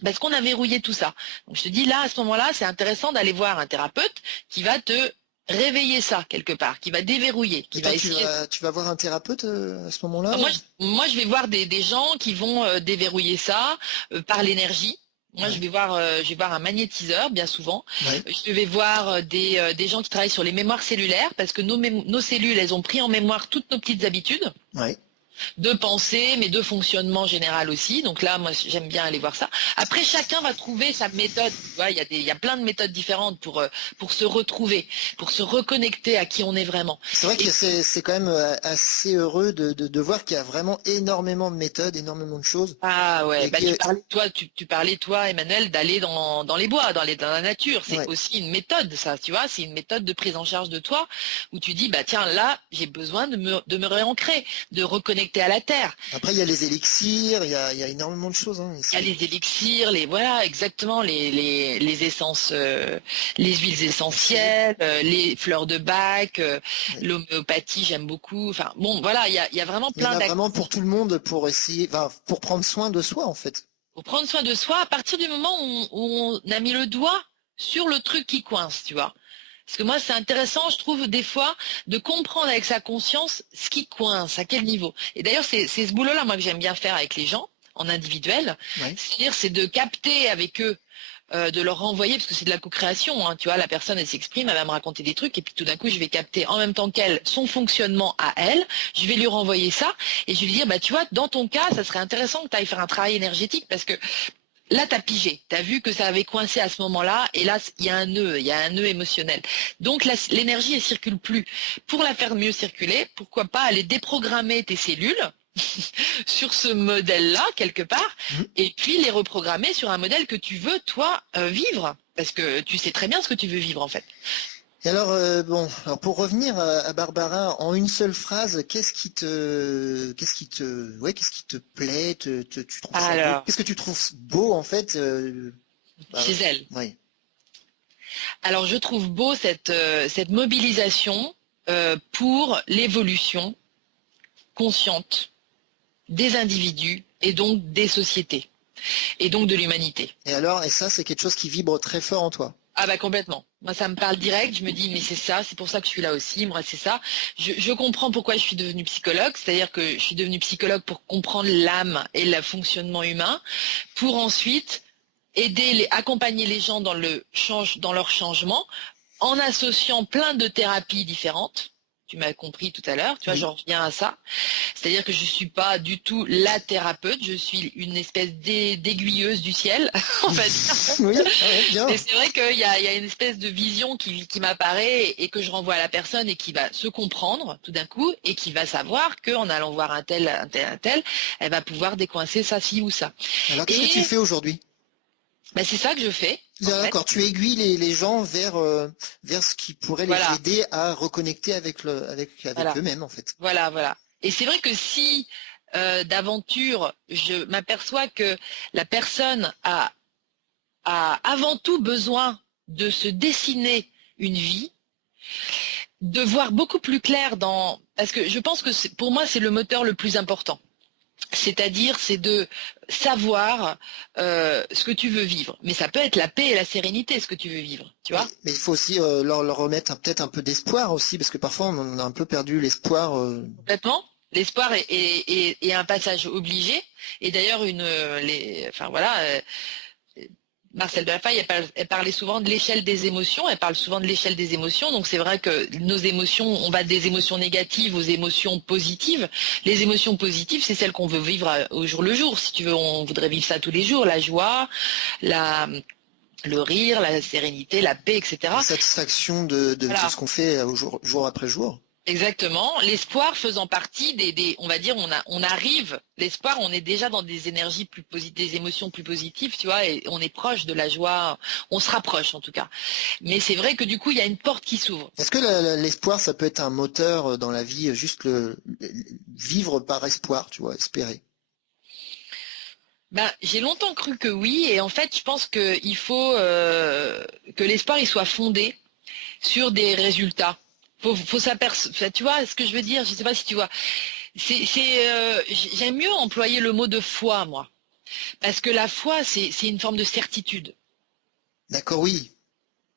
Parce qu'on a verrouillé tout ça. Donc je te dis là, à ce moment-là, c'est intéressant d'aller voir un thérapeute qui va te réveiller ça quelque part, qui va déverrouiller, Et qui toi, va essayer. tu vas voir un thérapeute à ce moment-là? Moi, je vais voir des gens qui vont déverrouiller ça par l'énergie. Moi, Ouais. je vais voir un magnétiseur, bien souvent. Ouais. Je vais voir des gens qui travaillent sur les mémoires cellulaires, parce que nos cellules, elles ont pris en mémoire toutes nos petites habitudes Ouais. de pensée, mais de fonctionnement général aussi. Donc là, moi, j'aime bien aller voir ça. Après, chacun va trouver sa méthode. Tu vois, il y a plein de méthodes différentes pour se retrouver, pour se reconnecter à qui on est vraiment. C'est vrai Et que c'est quand même assez heureux de voir qu'il y a vraiment énormément de méthodes, énormément de choses. ah ouais, Et bah que, tu parlais toi, Emmanuel, d'aller dans les bois, dans la nature. C'est ouais. aussi une méthode, ça, tu vois. C'est une méthode de prise en charge de toi, où tu dis, bah tiens, là, j'ai besoin de me réancrer, de reconnecter à la terre. Après, il y a les élixirs, il y a énormément de choses, hein. Il y a les élixirs, voilà, exactement, les essences, les huiles essentielles, les fleurs de bac, Ouais. l'homéopathie, j'aime beaucoup. Enfin, bon, voilà, il y a vraiment Il y en plein a d'actes. vraiment pour tout le monde pour essayer, enfin, pour prendre soin de soi en fait. Pour prendre soin de soi, à partir du moment où on a mis le doigt sur le truc qui coince, tu vois. Parce que moi, c'est intéressant, je trouve, des fois, de comprendre avec sa conscience ce qui coince, à quel niveau. Et d'ailleurs, c'est ce boulot-là, moi, que j'aime bien faire avec les gens, en individuel. Ouais. C'est-à-dire, c'est de capter avec eux, de leur renvoyer, parce que c'est de la co-création, hein, tu vois, la personne, elle s'exprime, elle va me raconter des trucs, et puis tout d'un coup, je vais capter en même temps qu'elle son fonctionnement à elle, je vais lui renvoyer ça, et je vais lui dire, bah, tu vois, dans ton cas, ça serait intéressant que tu ailles faire un travail énergétique, parce que là, tu as pigé, tu as vu que ça avait coincé à ce moment-là, et là, il y a un nœud émotionnel. Donc, l'énergie, elle circule plus. Pour la faire mieux circuler, pourquoi pas aller déprogrammer tes cellules, sur ce modèle-là, quelque part, et puis les reprogrammer sur un modèle que tu veux, toi, vivre. Parce que tu sais très bien ce que tu veux vivre, en fait. Et alors, alors pour revenir à Barbara, en une seule phrase, qu'est-ce qui te plaît, tu trouves ça beau? Alors, Qu'est-ce que tu trouves beau, en fait, chez elle. ouais. Alors, je trouve beau cette mobilisation pour l'évolution consciente des individus et donc des sociétés et donc de l'humanité. Et alors, et ça, c'est quelque chose qui vibre très fort en toi. Ah bah complètement. Moi, ça me parle direct. Je me dis, mais c'est ça, c'est pour ça que je suis là aussi. Moi, c'est ça. Je comprends pourquoi je suis devenue psychologue. C'est-à-dire que je suis devenue psychologue pour comprendre l'âme et le fonctionnement humain, pour ensuite accompagner les gens dans leur changement, en associant plein de thérapies différentes. Tu m'as compris tout à l'heure, tu vois, Oui. j'en reviens à ça. C'est-à-dire que je ne suis pas du tout la thérapeute, je suis une espèce d'aiguilleuse du ciel, on va dire. Oui, bien. Et c'est vrai qu'il y a une espèce de vision qui m'apparaît et que je renvoie à la personne et qui va se comprendre tout d'un coup et qui va savoir qu'en allant voir un tel, elle va pouvoir décoincer ça, ci ou ça. Alors, qu'est-ce que tu fais aujourd'hui? Ben, c'est ça que je fais. D'accord, tu aiguilles les gens vers ce qui pourrait les aider à reconnecter avec eux-mêmes, en fait. Voilà. Et c'est vrai que si d'aventure, je m'aperçois que la personne a avant tout besoin de se dessiner une vie, de voir beaucoup plus clair parce que je pense que pour moi c'est le moteur le plus important. C'est-à-dire, c'est de savoir ce que tu veux vivre. Mais ça peut être la paix et la sérénité, ce que tu veux vivre, tu vois. Mais il faut aussi leur remettre peut-être un peu d'espoir aussi, parce que parfois on a un peu perdu l'espoir. Complètement. L'espoir est un passage obligé. Et d'ailleurs, Marcel Delafaye, elle parlait souvent de l'échelle des émotions, elle parle souvent de l'échelle des émotions, donc c'est vrai que nos émotions, on va des émotions négatives aux émotions positives. Les émotions positives, c'est celles qu'on veut vivre au jour le jour. Si tu veux, on voudrait vivre ça tous les jours, la joie, le rire, la sérénité, la paix, etc. La satisfaction de ce qu'on fait jour après jour. Exactement. L'espoir faisant partie on va dire, on arrive, l'espoir, on est déjà dans des énergies plus positives, des émotions plus positives, tu vois, et on est proche de la joie, on se rapproche en tout cas. Mais c'est vrai que du coup, il y a une porte qui s'ouvre. Est-ce que l'espoir, ça peut être un moteur dans la vie, juste vivre par espoir, tu vois, espérer? Ben, j'ai longtemps cru que oui, et en fait, je pense qu'il faut que l'espoir il soit fondé sur des résultats. Faut s'apercevoir, tu vois ce que je veux dire? Je sais pas si tu vois. J'aime mieux employer le mot de foi, moi, parce que la foi, c'est une forme de certitude. D'accord, oui.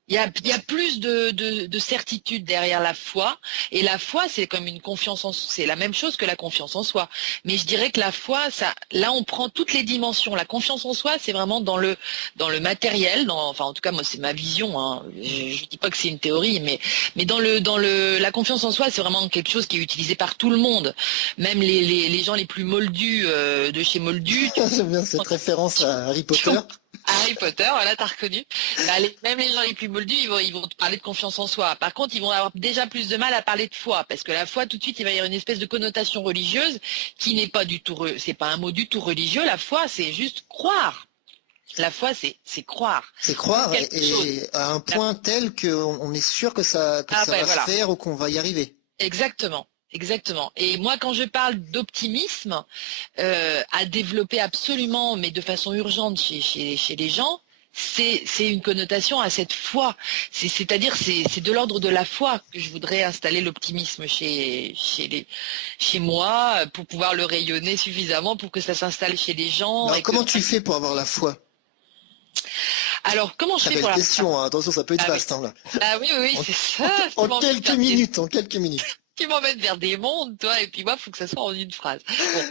Il y a plus de certitude derrière la foi, et la foi, c'est comme une confiance c'est la même chose que la confiance en soi. Mais je dirais que la foi, là, on prend toutes les dimensions. La confiance en soi, c'est vraiment dans le matériel, enfin, en tout cas, moi, c'est ma vision, hein. Je dis pas que c'est une théorie, mais la confiance en soi, c'est vraiment quelque chose qui est utilisé par tout le monde. Même les gens les plus moldus de chez Moldu. J'aime bien cette référence à Harry Potter. Harry Potter, voilà, t'as reconnu. Bah, même les gens les plus moldus, ils vont te parler de confiance en soi. Par contre, ils vont avoir déjà plus de mal à parler de foi, parce que la foi, tout de suite, il va y avoir une espèce de connotation religieuse qui n'est pas du tout, c'est pas un mot du tout religieux. La foi, c'est juste croire. La foi, c'est croire. C'est croire, et à un point tel qu'on est sûr que ça va se faire ou qu'on va y arriver. Exactement. Exactement. Et moi, quand je parle d'optimisme, à développer absolument, mais de façon urgente chez les gens, c'est une connotation à cette foi. C'est-à-dire, c'est de l'ordre de la foi que je voudrais installer l'optimisme chez moi pour pouvoir le rayonner suffisamment pour que ça s'installe chez les gens. Alors, comment tu fais pour avoir la foi? Alors, comment je fais pour la question, hein. Attention, ça peut être vaste. Oui. Hein, là. Ah oui, c'est ça. En quelques minutes. Tu m'emmènes vers des mondes, toi, et puis moi, il faut que ça soit en une phrase. Bon.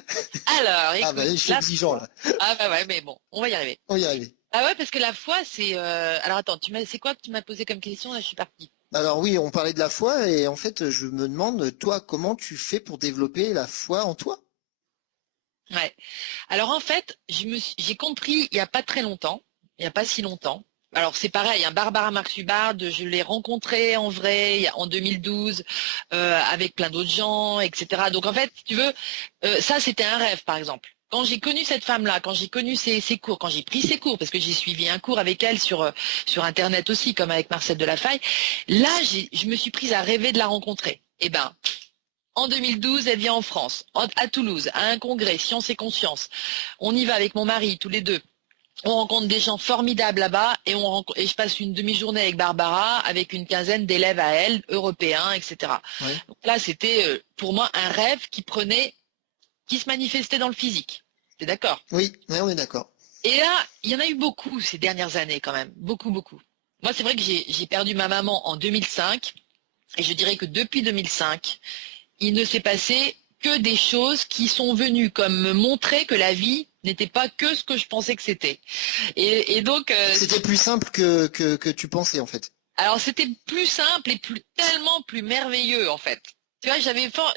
Alors, écoute, je suis exigeant, là. Ah bah ouais, mais bon, on va y arriver. Ah ouais, parce que la foi, c'est... Alors attends, c'est quoi que tu m'as posé comme question? Là, je suis partie. Alors oui, on parlait de la foi, et en fait, je me demande, toi, comment tu fais pour développer la foi en toi? Ouais. Alors en fait, j'ai compris il n'y a pas très longtemps, il n'y a pas si longtemps, alors c'est pareil, hein, Barbara Marx-Hubbard, je l'ai rencontrée en vrai en 2012 avec plein d'autres gens, etc. Donc en fait, si tu veux, ça c'était un rêve par exemple. Quand j'ai connu cette femme-là, quand j'ai connu ses cours, quand j'ai pris ses cours, parce que j'ai suivi un cours avec elle sur Internet aussi, comme avec Marcel Delafaye, là je me suis prise à rêver de la rencontrer. Eh ben, en 2012, elle vient en France, à Toulouse, à un congrès, Science et Conscience. On y va avec mon mari, tous les deux. On rencontre des gens formidables là-bas et je passe une demi-journée avec Barbara, avec une quinzaine d'élèves à elle, européens, etc. Ouais. Donc là, c'était pour moi un rêve qui se manifestait dans le physique. T'es d'accord? Oui, ouais, on est d'accord. Et là, il y en a eu beaucoup ces dernières années quand même, beaucoup, beaucoup. Moi, c'est vrai que j'ai perdu ma maman en 2005 et je dirais que depuis 2005, il ne s'est passé que des choses qui sont venues comme me montrer que la vie n'était pas que ce que je pensais que c'était. Et donc, C'était plus simple que tu pensais en fait. alors c'était plus simple et tellement plus merveilleux en fait. Tu vois,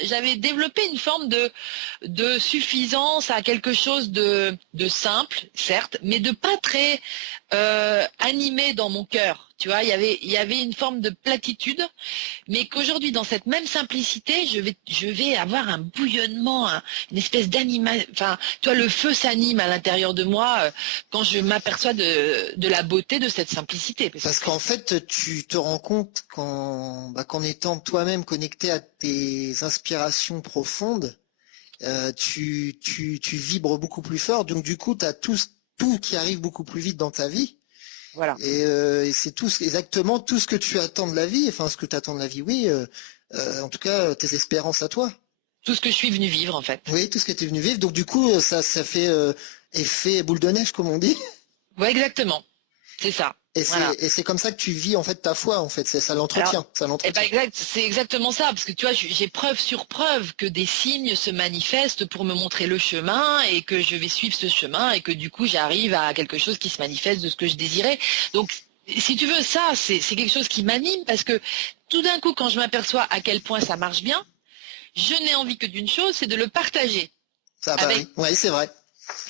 j'avais développé une forme de suffisance à quelque chose de simple, certes, mais de pas très animé dans mon cœur. Tu vois, il y avait une forme de platitude, mais qu'aujourd'hui, dans cette même simplicité, je vais avoir un bouillonnement, une espèce d'anima. Enfin, tu vois, le feu s'anime à l'intérieur de moi quand je m'aperçois de la beauté de cette simplicité. Parce qu'en fait, tu te rends compte qu'en étant toi-même connecté à tes inspirations profondes, tu vibres beaucoup plus fort. Donc du coup, tu as tout qui arrive beaucoup plus vite dans ta vie. Voilà. Et c'est exactement tout ce que tu attends de la vie. Enfin, ce que tu attends de la vie, oui. En tout cas, tes espérances à toi. Tout ce que je suis venue vivre, en fait. Oui, tout ce que tu es venu vivre. Donc du coup, ça fait effet boule de neige, comme on dit. Ouais, exactement. C'est ça. Voilà. Et c'est comme ça que tu vis en fait ta foi. En fait, ça l'entretient. Ça Eh ben l'entretient. c'est exactement ça, parce que tu vois, j'ai preuve sur preuve que des signes se manifestent pour me montrer le chemin et que je vais suivre ce chemin et que du coup j'arrive à quelque chose qui se manifeste de ce que je désirais. Donc, si tu veux, ça, c'est quelque chose qui m'anime parce que tout d'un coup, quand je m'aperçois à quel point ça marche bien, je n'ai envie que d'une chose, c'est de le partager Ça, bah avec oui. Ouais, c'est vrai.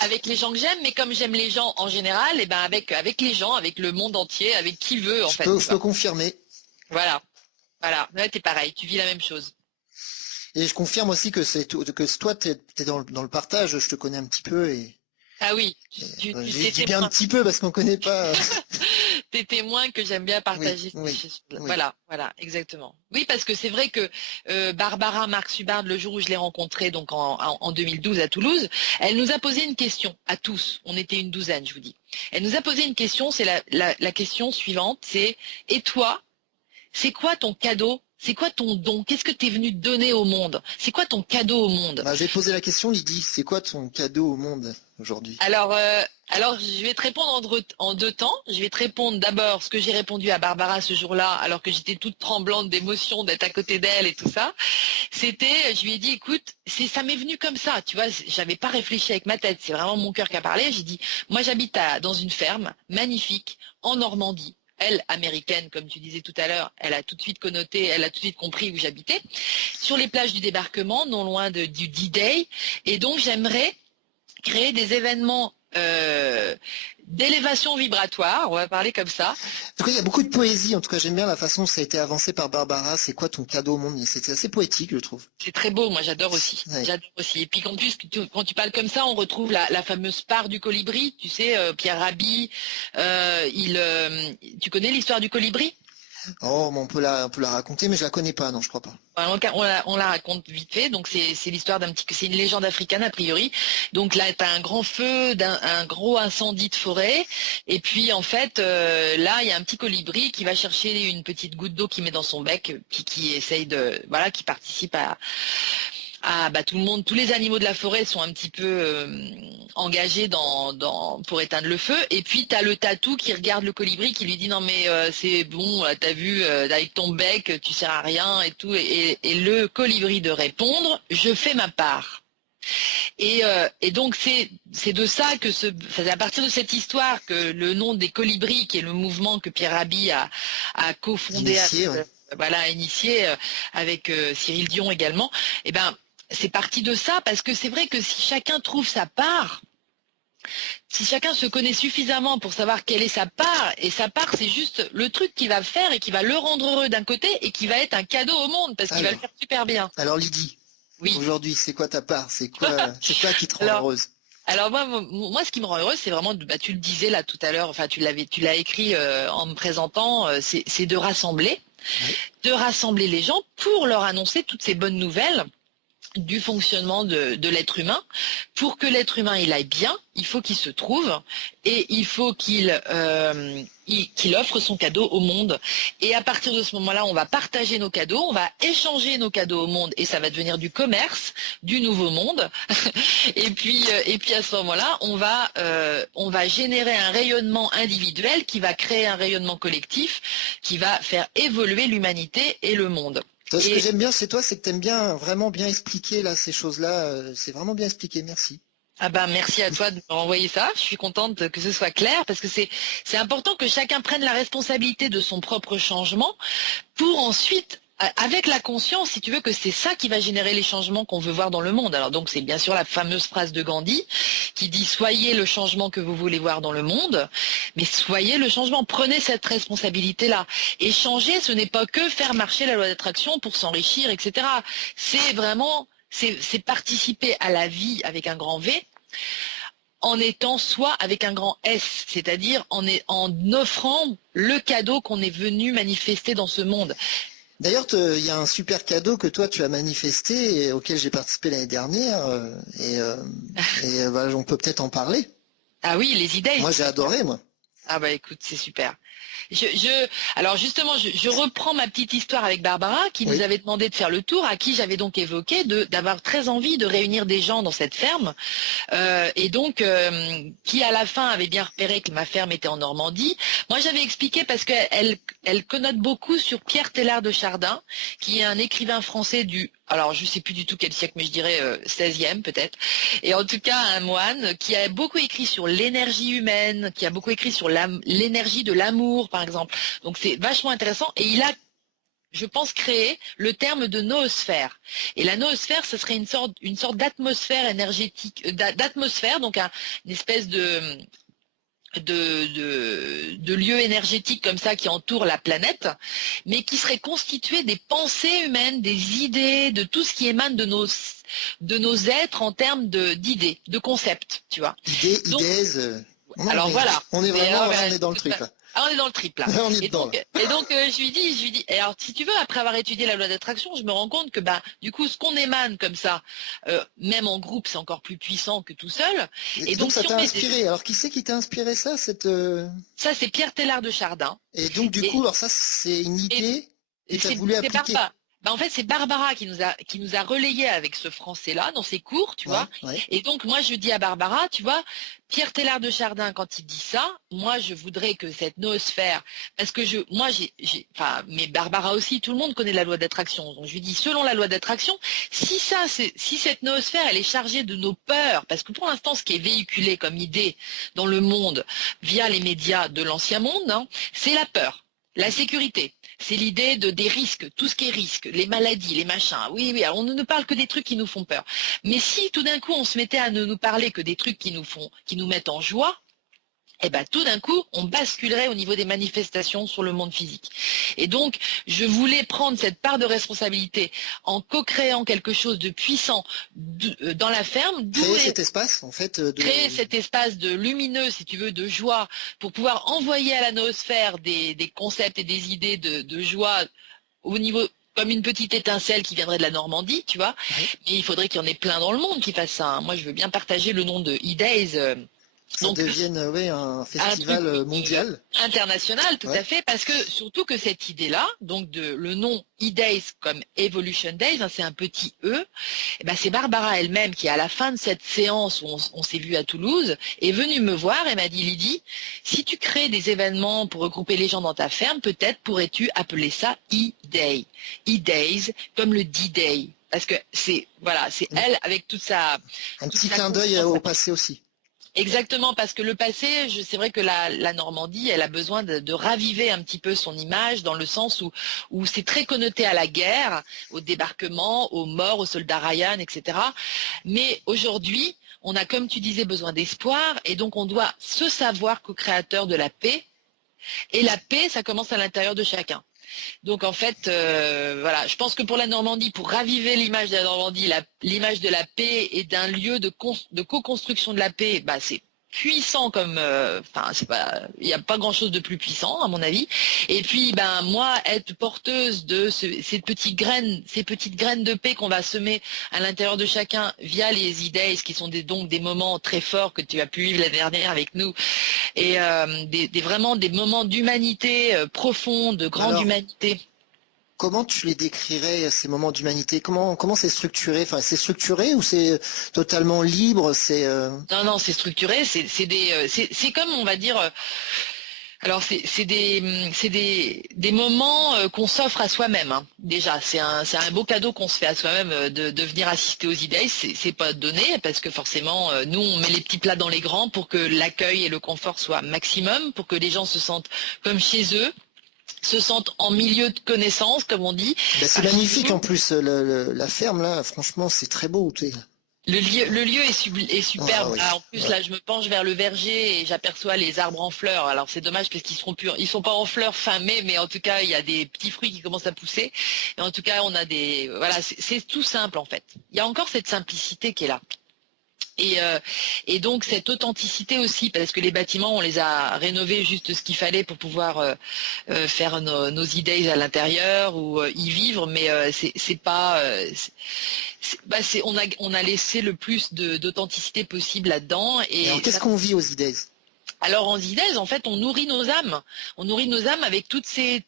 avec les gens que j'aime, mais comme j'aime les gens en général, et ben avec les gens, avec le monde entier, avec qui veut en fait. Je peux confirmer. Voilà. Voilà, ouais, t'es pareil, tu vis la même chose. Et je confirme aussi que toi, t'es dans le partage. Je te connais un petit peu Ah oui, je t'es dis bien un témoin. petit peu parce qu'on connaît pas. T'es témoin que j'aime bien Oui, partager ces oui, choses. oui. Voilà, voilà, exactement. Oui, parce que c'est vrai que Barbara Marx-Hubbard, le jour où je l'ai rencontrée, donc en 2012 à Toulouse, elle nous a posé une question à tous. On était une douzaine, je vous dis. Elle nous a posé une question, c'est la question suivante, c'est et toi, c'est quoi ton cadeau? C'est quoi ton don? Qu'est-ce que tu es venu donner au monde? C'est quoi ton cadeau au monde? Bah, je vais te poser la question, Lydie. C'est quoi ton cadeau au monde aujourd'hui? Alors, je vais te répondre en deux temps. Je vais te répondre d'abord ce que j'ai répondu à Barbara ce jour-là, alors que j'étais toute tremblante d'émotion d'être à côté d'elle et tout ça. C'était, je lui ai dit, écoute, ça m'est venu comme ça, tu vois, j'avais pas réfléchi avec ma tête, c'est vraiment mon cœur qui a parlé. J'ai dit, moi j'habite dans une ferme magnifique en Normandie. Elle, américaine, comme tu disais tout à l'heure, elle a tout de suite connoté, elle a tout de suite compris où j'habitais, sur les plages du débarquement, non loin du D-Day. Et donc j'aimerais créer des événements d'élévation vibratoire, on va parler comme ça. En tout cas, il y a beaucoup de poésie. En tout cas, j'aime bien la façon dont ça a été avancé par Barbara. C'est quoi ton cadeau au monde? C'était assez poétique, je trouve. C'est très beau, moi j'adore aussi. Ouais. J'adore aussi. Et puis qu'en plus, quand tu parles comme ça, on retrouve la fameuse part du colibri. Tu sais, Pierre Rabhi, tu connais l'histoire du colibri? Oh, mais on peut la raconter, mais je la connais pas, non, je crois pas. On la raconte vite fait. Donc c'est l'histoire c'est une légende africaine a priori. Donc là, tu as un grand feu, un gros incendie de forêt. Et puis en fait, là, il y a un petit colibri qui va chercher une petite goutte d'eau qu'il met dans son bec, qui essaye voilà, qui participe tout le monde, tous les animaux de la forêt sont un petit peu engagés pour éteindre le feu. Et puis t'as le tatou qui regarde le colibri qui lui dit non mais c'est bon, t'as vu avec ton bec tu sers à rien et tout. Et le colibri de répondre je fais ma part. Et donc c'est de ça que c'est à partir de cette histoire que le nom des colibris, qui est le mouvement que Pierre Rabhi a cofondé, Initié, ouais. voilà, initié avec Cyril Dion également. Et ben c'est parti de ça parce que c'est vrai que si chacun trouve sa part, Si chacun se connaît suffisamment pour savoir quelle est sa part, et sa part, c'est juste le truc qu'il va faire et qui va le rendre heureux d'un côté et qui va être un cadeau au monde parce qu'il va le faire super bien. Alors Lydie, oui. Aujourd'hui, c'est quoi ta part? C'est quoi qui te rend heureuse? Alors moi, ce qui me rend heureuse, c'est vraiment, tu le disais là tout à l'heure, enfin tu l'as écrit en me présentant, c'est de rassembler, de rassembler les gens pour leur annoncer toutes ces bonnes nouvelles du fonctionnement de l'être humain. Pour que l'être humain il aille bien, il faut qu'il se trouve et il faut qu'il offre son cadeau au monde. Et à partir de ce moment-là, on va partager nos cadeaux, on va échanger nos cadeaux au monde et ça va devenir du commerce, du nouveau monde. et puis à ce moment-là, on va générer un rayonnement individuel qui va créer un rayonnement collectif qui va faire évoluer l'humanité et le monde. Ce que j'aime bien chez toi, c'est que tu aimes bien vraiment bien expliquer là ces choses-là. C'est vraiment bien expliqué, merci. Ah ben merci à toi de me renvoyer ça. Je suis contente que ce soit clair parce que c'est important que chacun prenne la responsabilité de son propre changement pour ensuite, avec la conscience, si tu veux, que c'est ça qui va générer les changements qu'on veut voir dans le monde. Alors donc c'est bien sûr la fameuse phrase de Gandhi qui dit « Soyez le changement que vous voulez voir dans le monde », mais soyez le changement, prenez cette responsabilité-là. Et changer, ce n'est pas que faire marcher la loi d'attraction pour s'enrichir, etc. C'est vraiment, c'est participer à la vie avec un grand V, en étant soi avec un grand S, c'est-à-dire en offrant le cadeau qu'on est venu manifester dans ce monde. D'ailleurs, il y a un super cadeau que toi tu as manifesté et auquel j'ai participé l'année dernière on peut peut-être en parler. Ah oui, les idées. Moi j'ai adoré, moi. Ah bah écoute, c'est super. Alors justement, je reprends ma petite histoire avec Barbara qui nous avait demandé de faire le tour, à qui j'avais donc évoqué d'avoir très envie de réunir des gens dans cette ferme et donc qui à la fin avait bien repéré que ma ferme était en Normandie. Moi j'avais expliqué parce qu'elle connote beaucoup sur Pierre Teilhard de Chardin, qui est un écrivain français alors je sais plus du tout quel siècle, mais je dirais 16e peut-être. Et en tout cas, un moine qui a beaucoup écrit sur l'énergie humaine, qui a beaucoup écrit sur l'énergie de l'amour, par exemple. Donc c'est vachement intéressant. Et il a, je pense, créé le terme de noosphère. Et la noosphère, ce serait une sorte d'atmosphère énergétique, d'atmosphère, donc une espèce de lieux énergétiques comme ça qui entourent la planète, mais qui seraient constitués des pensées humaines, des idées, de tout ce qui émane de nos êtres en termes d'idées, de concepts, tu vois. Alors voilà. On est vraiment on est dans le truc là. Ah, on est dans le trip là. Et donc je lui dis, et alors si tu veux, après avoir étudié la loi d'attraction, je me rends compte que du coup, ce qu'on émane comme ça, même en groupe, c'est encore plus puissant que tout seul. Et donc ça t'a inspiré. Alors qui c'est qui t'a inspiré ça Ça, c'est Pierre Teilhard de Chardin. Et donc du coup, alors ça c'est une idée et tu as voulu appliquer. En fait, c'est Barbara qui nous a relayé avec ce français-là dans ses cours, tu vois. Ouais. Et donc, moi, je dis à Barbara, tu vois, Pierre Teilhard de Chardin, quand il dit ça, moi, je voudrais que cette noosphère, parce que mais Barbara aussi, tout le monde connaît la loi d'attraction. Donc, je lui dis, selon la loi d'attraction, si cette noosphère, elle est chargée de nos peurs, parce que pour l'instant, ce qui est véhiculé comme idée dans le monde via les médias de l'ancien monde, hein, c'est la peur, la sécurité. C'est l'idée des risques, tout ce qui est risque, les maladies, les machins. Oui, alors on ne parle que des trucs qui nous font peur. Mais si tout d'un coup on se mettait à ne nous parler que des trucs qui nous mettent en joie, tout d'un coup, on basculerait au niveau des manifestations sur le monde physique. Et donc, je voulais prendre cette part de responsabilité en co-créant quelque chose de puissant dans la ferme. Créer cet espace, en fait. Créer cet espace de lumineux, si tu veux, de joie, pour pouvoir envoyer à la noosphère des concepts et des idées de joie au niveau comme une petite étincelle qui viendrait de la Normandie, tu vois. Oui. Et il faudrait qu'il y en ait plein dans le monde qui fassent ça. Moi, je veux bien partager le nom de E-Days. Ça devienne un festival mondial. International, tout à fait, parce que surtout que cette idée-là, donc le nom E-Days comme Evolution Days, c'est un petit E, c'est Barbara elle-même qui, à la fin de cette séance où on s'est vu à Toulouse, est venue me voir et m'a dit, Lydie, si tu crées des événements pour regrouper les gens dans ta ferme, peut-être pourrais-tu appeler ça E-Day. E-Days comme le D-Day. Parce que c'est elle avec toute sa... Un petit clin d'œil au passé aussi. Exactement, parce que le passé, c'est vrai que la Normandie, elle a besoin de raviver un petit peu son image dans le sens où c'est très connoté à la guerre, au débarquement, aux morts, aux soldats Ryan, etc. Mais aujourd'hui, on a, comme tu disais, besoin d'espoir et donc on doit se savoir co-créateur de la paix. Et la paix, ça commence à l'intérieur de chacun. Donc en fait, voilà, je pense que pour la Normandie, pour raviver l'image de la Normandie, l'image de la paix et d'un lieu de co-construction de la paix, bah, c'est puissant comme, enfin, c'est pas, il n'y a pas grand-chose de plus puissant à mon avis. Et puis, ben moi, être porteuse de ces petites graines de paix qu'on va semer à l'intérieur de chacun via les e-days, qui sont donc des moments très forts que tu as pu vivre l'année dernière avec nous, et vraiment des moments d'humanité profonde, de grande Alors, humanité. comment tu les décrirais, ces moments d'humanité? Comment c'est structuré? Enfin, c'est structuré ou c'est totalement libre? Non, non, c'est structuré, c'est comme on va dire. Alors c'est des moments qu'on s'offre à soi-même, hein. Déjà, c'est un beau cadeau qu'on se fait à soi-même de venir assister aux idées. C'est pas donné parce que forcément nous on met les petits plats dans les grands pour que l'accueil et le confort soient maximum, pour que les gens se sentent comme chez eux, se sentent en milieu de connaissance, comme on dit. Ben, c'est Enfin, chez magnifique en nous. plus, la ferme là, franchement, c'est très beau. Le lieu est Ah superbe. oui, Ah, en plus, ouais. là, je me penche vers le verger et j'aperçois les arbres en fleurs. Alors, c'est dommage parce qu'ils seront plus, ils sont pas en fleurs fin mai, mais en tout cas, il y a des petits fruits qui commencent à pousser. Et en tout cas, on a voilà, c'est tout simple en fait. Il y a encore cette simplicité qui est là. Et donc cette authenticité aussi, parce que les bâtiments, on les a rénovés juste ce qu'il fallait pour pouvoir faire nos e-days à l'intérieur ou y vivre, mais c'est pas, bah, on a laissé le plus d'authenticité possible là-dedans. Et alors, Et qu'est-ce ça, qu'on vit aux idées? alors en idées, en fait, on nourrit nos âmes. On nourrit nos âmes avec toutes ces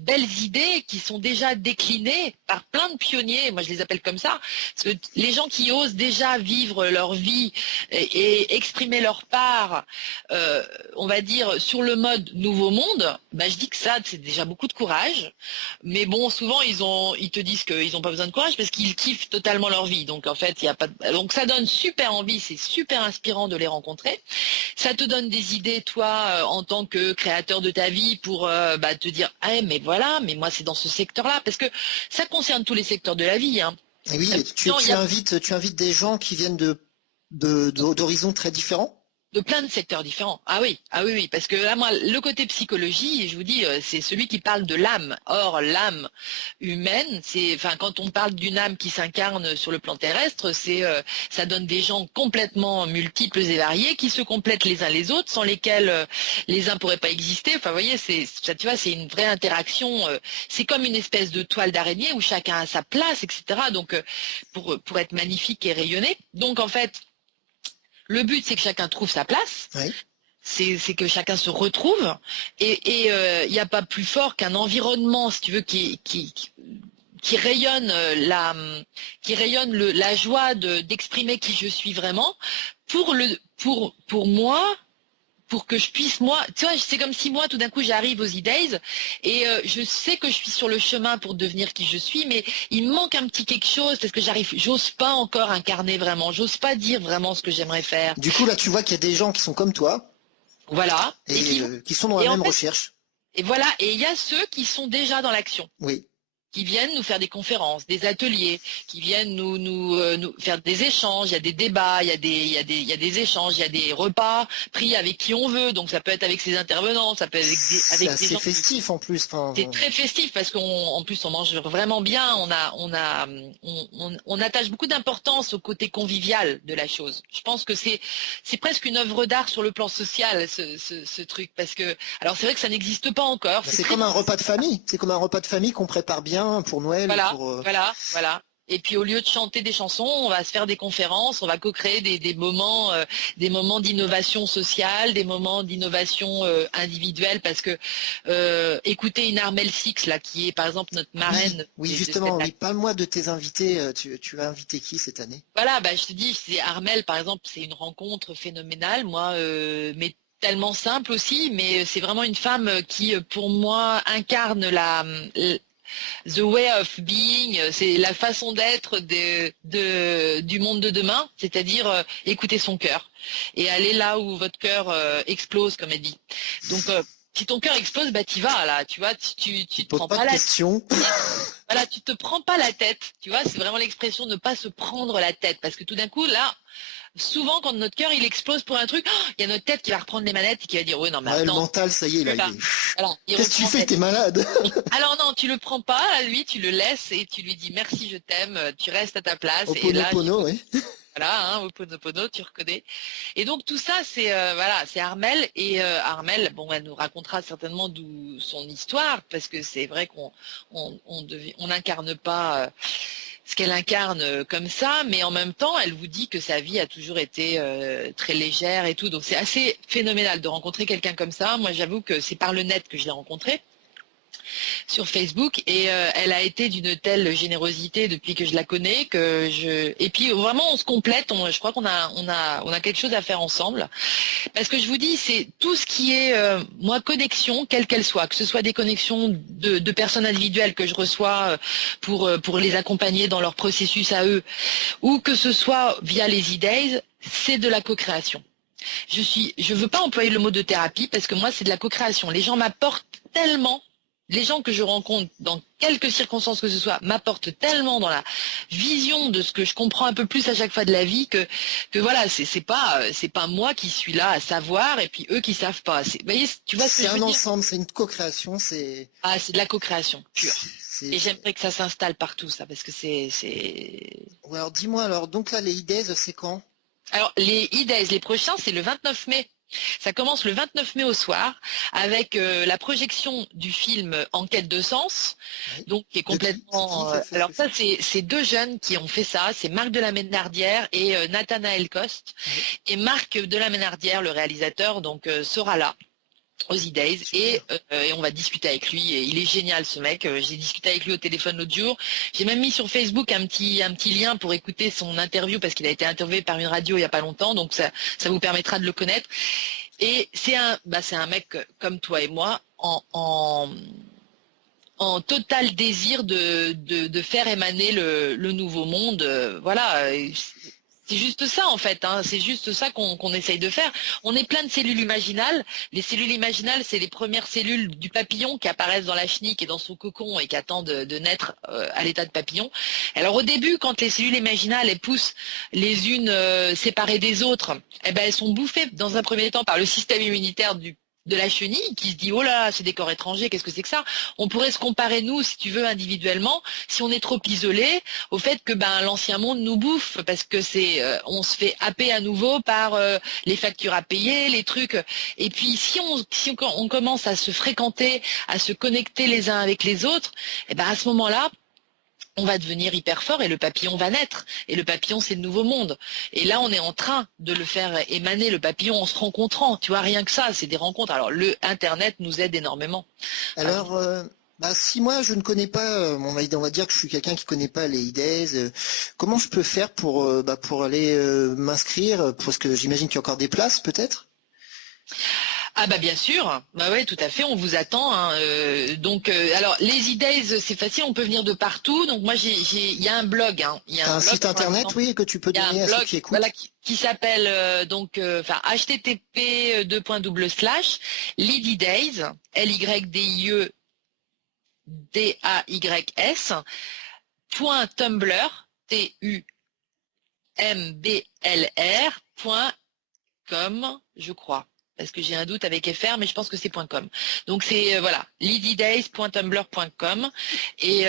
belles idées qui sont déjà déclinées par plein de pionniers, moi je les appelle comme ça, parce que les gens qui osent déjà vivre leur vie et exprimer leur part, on va dire, sur le mode nouveau monde, bah, je dis que ça, c'est déjà beaucoup de courage. Mais bon, souvent, ils te disent qu'ils n'ont pas besoin de courage parce qu'ils kiffent totalement leur vie. Donc en fait, il y a pas donc ça donne super envie, c'est super inspirant de les rencontrer. Ça te donne des idées, toi, en tant que créateur de ta vie, pour bah, te dire, ah mais voilà, mais moi c'est dans ce secteur-là, parce que ça concerne tous les secteurs de la vie, hein. Et oui, et Non, il y a tu invites des gens qui viennent d'horizons très différents? de plein de secteurs différents. Ah oui, ah oui, oui, parce que là, moi, le côté psychologie, je vous dis, c'est celui qui parle de l'âme. Or, l'âme humaine, enfin, quand on parle d'une âme qui s'incarne sur le plan terrestre, ça donne des gens complètement multiples et variés qui se complètent les uns les autres, sans lesquels les uns pourraient pas exister. Enfin, vous voyez, ça, tu vois, c'est une vraie interaction. C'est comme une espèce de toile d'araignée où chacun a sa place, etc. Donc, pour être magnifique et rayonner. Donc, en fait, le but, c'est que chacun trouve sa place, Oui. c'est que chacun se retrouve, et il n'y a pas plus fort qu'un environnement, si tu veux, qui rayonne la joie d'exprimer qui je suis vraiment, pour moi, pour que je puisse, moi, tu vois, c'est comme si moi, tout d'un coup, j'arrive aux E-Days et je sais que je suis sur le chemin pour devenir qui je suis, mais il me manque un petit quelque chose parce que j'ose pas encore incarner vraiment, j'ose pas dire vraiment ce que j'aimerais faire. Du coup, là, tu vois qu'il y a des gens qui sont comme toi Voilà. et qui sont dans la Et en même fait, recherche. et voilà, et il y a ceux qui sont déjà dans l'action, Oui. qui viennent nous faire des conférences, des ateliers, qui viennent nous faire des échanges, il y a des débats, il y a des échanges, il y a des repas pris avec qui on veut, donc ça peut être avec ses intervenants, ça peut être C'est avec des assez gens festif en plus. c'est très festif parce qu'en plus on mange vraiment bien. On attache beaucoup d'importance au côté convivial de la chose. Je pense que c'est presque une œuvre d'art sur le plan social ce truc, parce que alors c'est vrai que ça n'existe pas encore. C'est C'est très comme un repas de famille. C'est comme un repas de famille qu'on prépare bien pour Noël ou voilà, pour. voilà. Et puis au lieu de chanter des chansons, on va se faire des conférences, on va co-créer des moments d'innovation sociale, des moments d'innovation individuelle, parce que écouter une Armelle Six là, qui est par exemple notre Oui, marraine oui, de justement. cette. Oui, parle-moi de tes invités. Tu vas inviter qui cette année? Voilà, bah, je te dis, c'est Armel, par exemple, c'est une rencontre phénoménale, moi, mais tellement simple aussi, mais c'est vraiment une femme qui, pour moi, incarne the way of being, c'est la façon d'être du monde de demain, c'est-à-dire écouter son cœur et aller là où votre cœur explose, comme elle dit. Donc si ton cœur explose, bah t'y vas là, tu vois, tu te prends pas la question. voilà, tu te prends pas la tête, tu vois, c'est vraiment l'expression ne pas se prendre la tête, parce que tout d'un coup là, souvent quand notre cœur il explose pour un truc, il y a notre tête qui va reprendre les manettes et qui va dire oui non mais Ouais, le attends, mental, ça y est là. voilà, Qu'est-ce que tu fais, t'es malade. alors non, tu le prends pas, à lui, tu le laisses et tu lui dis merci, je t'aime, tu restes à ta place. Et là, Oponopono, oui. voilà, hein, Oponopono, tu reconnais. Et donc tout ça, c'est voilà, c'est Armelle et Armelle, bon, elle nous racontera certainement d'où son histoire, parce que c'est vrai on n'incarne pas ce qu'elle incarne comme ça, mais en même temps, elle vous dit que sa vie a toujours été très légère et tout. Donc c'est assez phénoménal de rencontrer quelqu'un comme ça. Moi, j'avoue que c'est par le net que je l'ai rencontré, sur Facebook, et elle a été d'une telle générosité depuis que je la connais et puis vraiment on se complète, je crois qu'on a quelque chose à faire ensemble, parce que je vous dis, c'est tout ce qui est moi, connexion quelle qu'elle soit, que ce soit des connexions de personnes individuelles que je reçois pour les accompagner dans leur processus à eux, ou que ce soit via les e-days, c'est de la co-création. Je veux pas employer le mot de thérapie, parce que moi c'est de la co-création. Les gens m'apportent tellement. Les gens que je rencontre, dans quelques circonstances que ce soit, m'apportent tellement dans la vision de ce que je comprends un peu plus à chaque fois de la vie que voilà, c'est pas moi qui suis là à savoir et puis eux qui savent pas. Vous voyez, tu vois ce que je veux dire ? C'est un ensemble, c'est une co-création, c'est de la co-création pure. Et j'aimerais que ça s'installe partout, ça, parce que c'est. Ouais, alors dis-moi, alors donc là les IDES, c'est quand ? Alors les e-days, les prochains, c'est le 29 mai. Ça commence le 29 mai au soir avec la projection du film En quête de sens, oui. Donc qui est complètement. Alors ça, c'est deux jeunes qui ont fait ça. C'est Marc de la Ménardière et Nathanaël Coste. Oui. Et Marc de la Ménardière, le réalisateur, donc sera là aux e-days et on va discuter avec lui, et il est génial ce mec. J'ai discuté avec lui au téléphone l'autre jour, j'ai même mis sur Facebook un petit lien pour écouter son interview, parce qu'il a été interviewé par une radio il n'y a pas longtemps, donc ça vous permettra de le connaître. Et c'est un mec comme toi et moi en total désir de faire émaner le nouveau monde, voilà. C'est juste ça en fait, hein. C'est juste ça qu'on essaye de faire. On est plein de cellules imaginales. Les cellules imaginales, c'est les premières cellules du papillon qui apparaissent dans la chenille et dans son cocon et qui attendent de naître à l'état de papillon. Alors au début, quand les cellules imaginales elles poussent les unes séparées des autres, eh ben elles sont bouffées dans un premier temps par le système immunitaire de la chenille, qui se dit oh là, c'est des corps étrangers, qu'est-ce que c'est que ça ? On pourrait se comparer, nous, si tu veux, individuellement, si on est trop isolé, au fait que l'ancien monde nous bouffe, parce que on se fait happer à nouveau par les factures à payer, les trucs. Et puis si on commence à se fréquenter, à se connecter les uns avec les autres, et à ce moment-là, on va devenir hyper fort et le papillon va naître. Et le papillon, c'est le nouveau monde. Et là, on est en train de le faire émaner, le papillon, en se rencontrant. Tu vois, rien que ça, c'est des rencontres. Alors, le Internet nous aide énormément. Alors, si moi, je ne connais pas, on va dire que je suis quelqu'un qui ne connaît pas les IDES, comment je peux faire pour aller m'inscrire ? Parce que j'imagine qu'il y a encore des places, peut-être ? Ah bien sûr, ouais, tout à fait, on vous attend, hein. Donc alors les e-days, c'est facile, on peut venir de partout. Donc moi il y a un blog, hein. Il y a un blog, site internet, oui, que tu peux donner à ceux qui écoutent. Voilà, qui s'appelle http://leadydays, LYDAYS.tumblr, TUMBLR.com, je crois. Parce que j'ai un doute avec FR, mais je pense que c'est .com. Donc c'est voilà, leadydays.tumblr.com et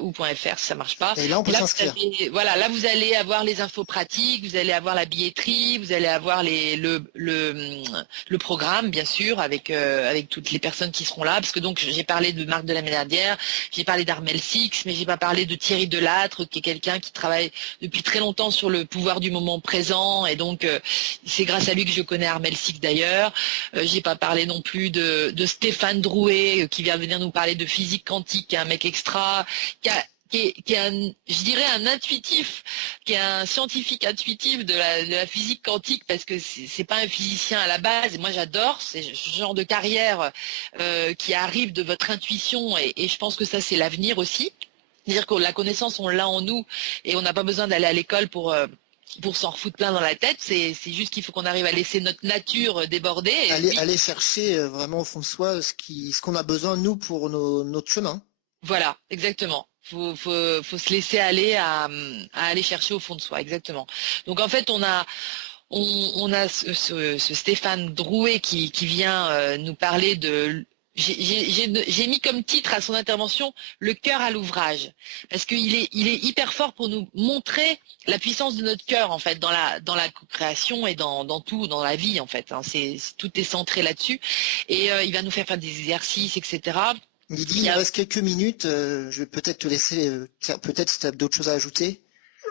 ou .fr si ça marche pas. Et là on peut s'inscrire. Voilà, là vous allez avoir les infos pratiques, vous allez avoir la billetterie, vous allez avoir le programme bien sûr avec toutes les personnes qui seront là, parce que donc j'ai parlé de Marc de la Ménardière, j'ai parlé d'Armelle Six, mais j'ai pas parlé de Thierry Delattre, qui est quelqu'un qui travaille depuis très longtemps sur le pouvoir du moment présent, et donc c'est grâce à lui que je connais Armelle Six d'ailleurs. J'ai pas parlé non plus de Stéphane Drouet, qui vient venir nous parler de physique quantique, qui est un mec extra, qui est je dirais un intuitif qui est un scientifique intuitif de la physique quantique, parce que c'est pas un physicien à la base. Et moi, j'adore ce genre de carrière qui arrive de votre intuition, et je pense que ça, c'est l'avenir aussi. C'est-à-dire que la connaissance, on l'a en nous, et on n'a pas besoin d'aller à l'école pour s'en refoutre plein dans la tête. C'est juste qu'il faut qu'on arrive à laisser notre nature déborder. Et Aller chercher vraiment au fond de soi ce qu'on a besoin, nous, pour notre chemin. voilà, exactement. Faut se laisser aller à aller chercher au fond de soi, exactement. Donc en fait, on a ce Stéphane Drouet qui vient nous parler de. J'ai mis comme titre à son intervention le cœur à l'ouvrage, parce qu'il il est hyper fort pour nous montrer la puissance de notre cœur, en fait, dans la co-création et dans tout, dans la vie, en fait, hein. Tout est centré là-dessus, et il va nous faire des exercices, etc. Lydie, il me reste quelques minutes. Je vais peut-être te laisser, peut-être si tu as d'autres choses à ajouter.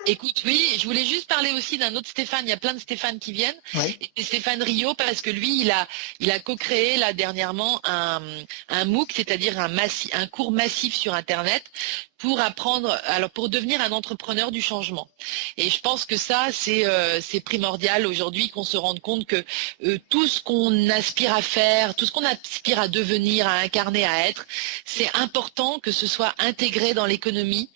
Écoute, oui, je voulais juste parler aussi d'un autre Stéphane. Il y a plein de Stéphane qui viennent. Ouais. Et Stéphane Rio, parce que lui, il a co-créé là dernièrement un MOOC, c'est-à-dire un cours massif sur Internet pour apprendre, alors pour devenir un entrepreneur du changement. Et je pense que ça, c'est primordial aujourd'hui qu'on se rende compte que tout ce qu'on aspire à faire, tout ce qu'on aspire à devenir, à incarner, à être, c'est important que ce soit intégré dans l'économie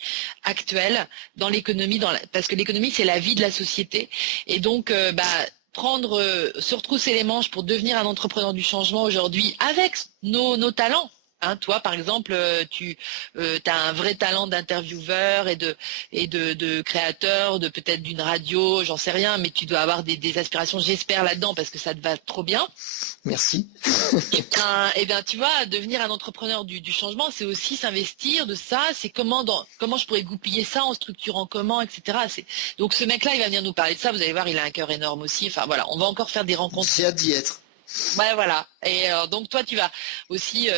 actuelle, dans l'économie, parce que l'économie, c'est la vie de la société. Et donc, se retrousser les manches pour devenir un entrepreneur du changement aujourd'hui avec nos talents. Hein, toi, par exemple, tu as un vrai talent d'intervieweur et de créateur, de peut-être d'une radio, j'en sais rien, mais tu dois avoir des aspirations, j'espère, là-dedans, parce que ça te va trop bien. Merci. Et bien, tu vois, devenir un entrepreneur du changement, c'est aussi s'investir de ça. C'est comment je pourrais goupiller ça en structurant comment, etc. Donc ce mec-là, il va venir nous parler de ça. Vous allez voir, il a un cœur énorme aussi. Enfin voilà, on va encore faire des rencontres. J'ai hâte d'y être. Ouais, voilà. Et donc toi, tu vas aussi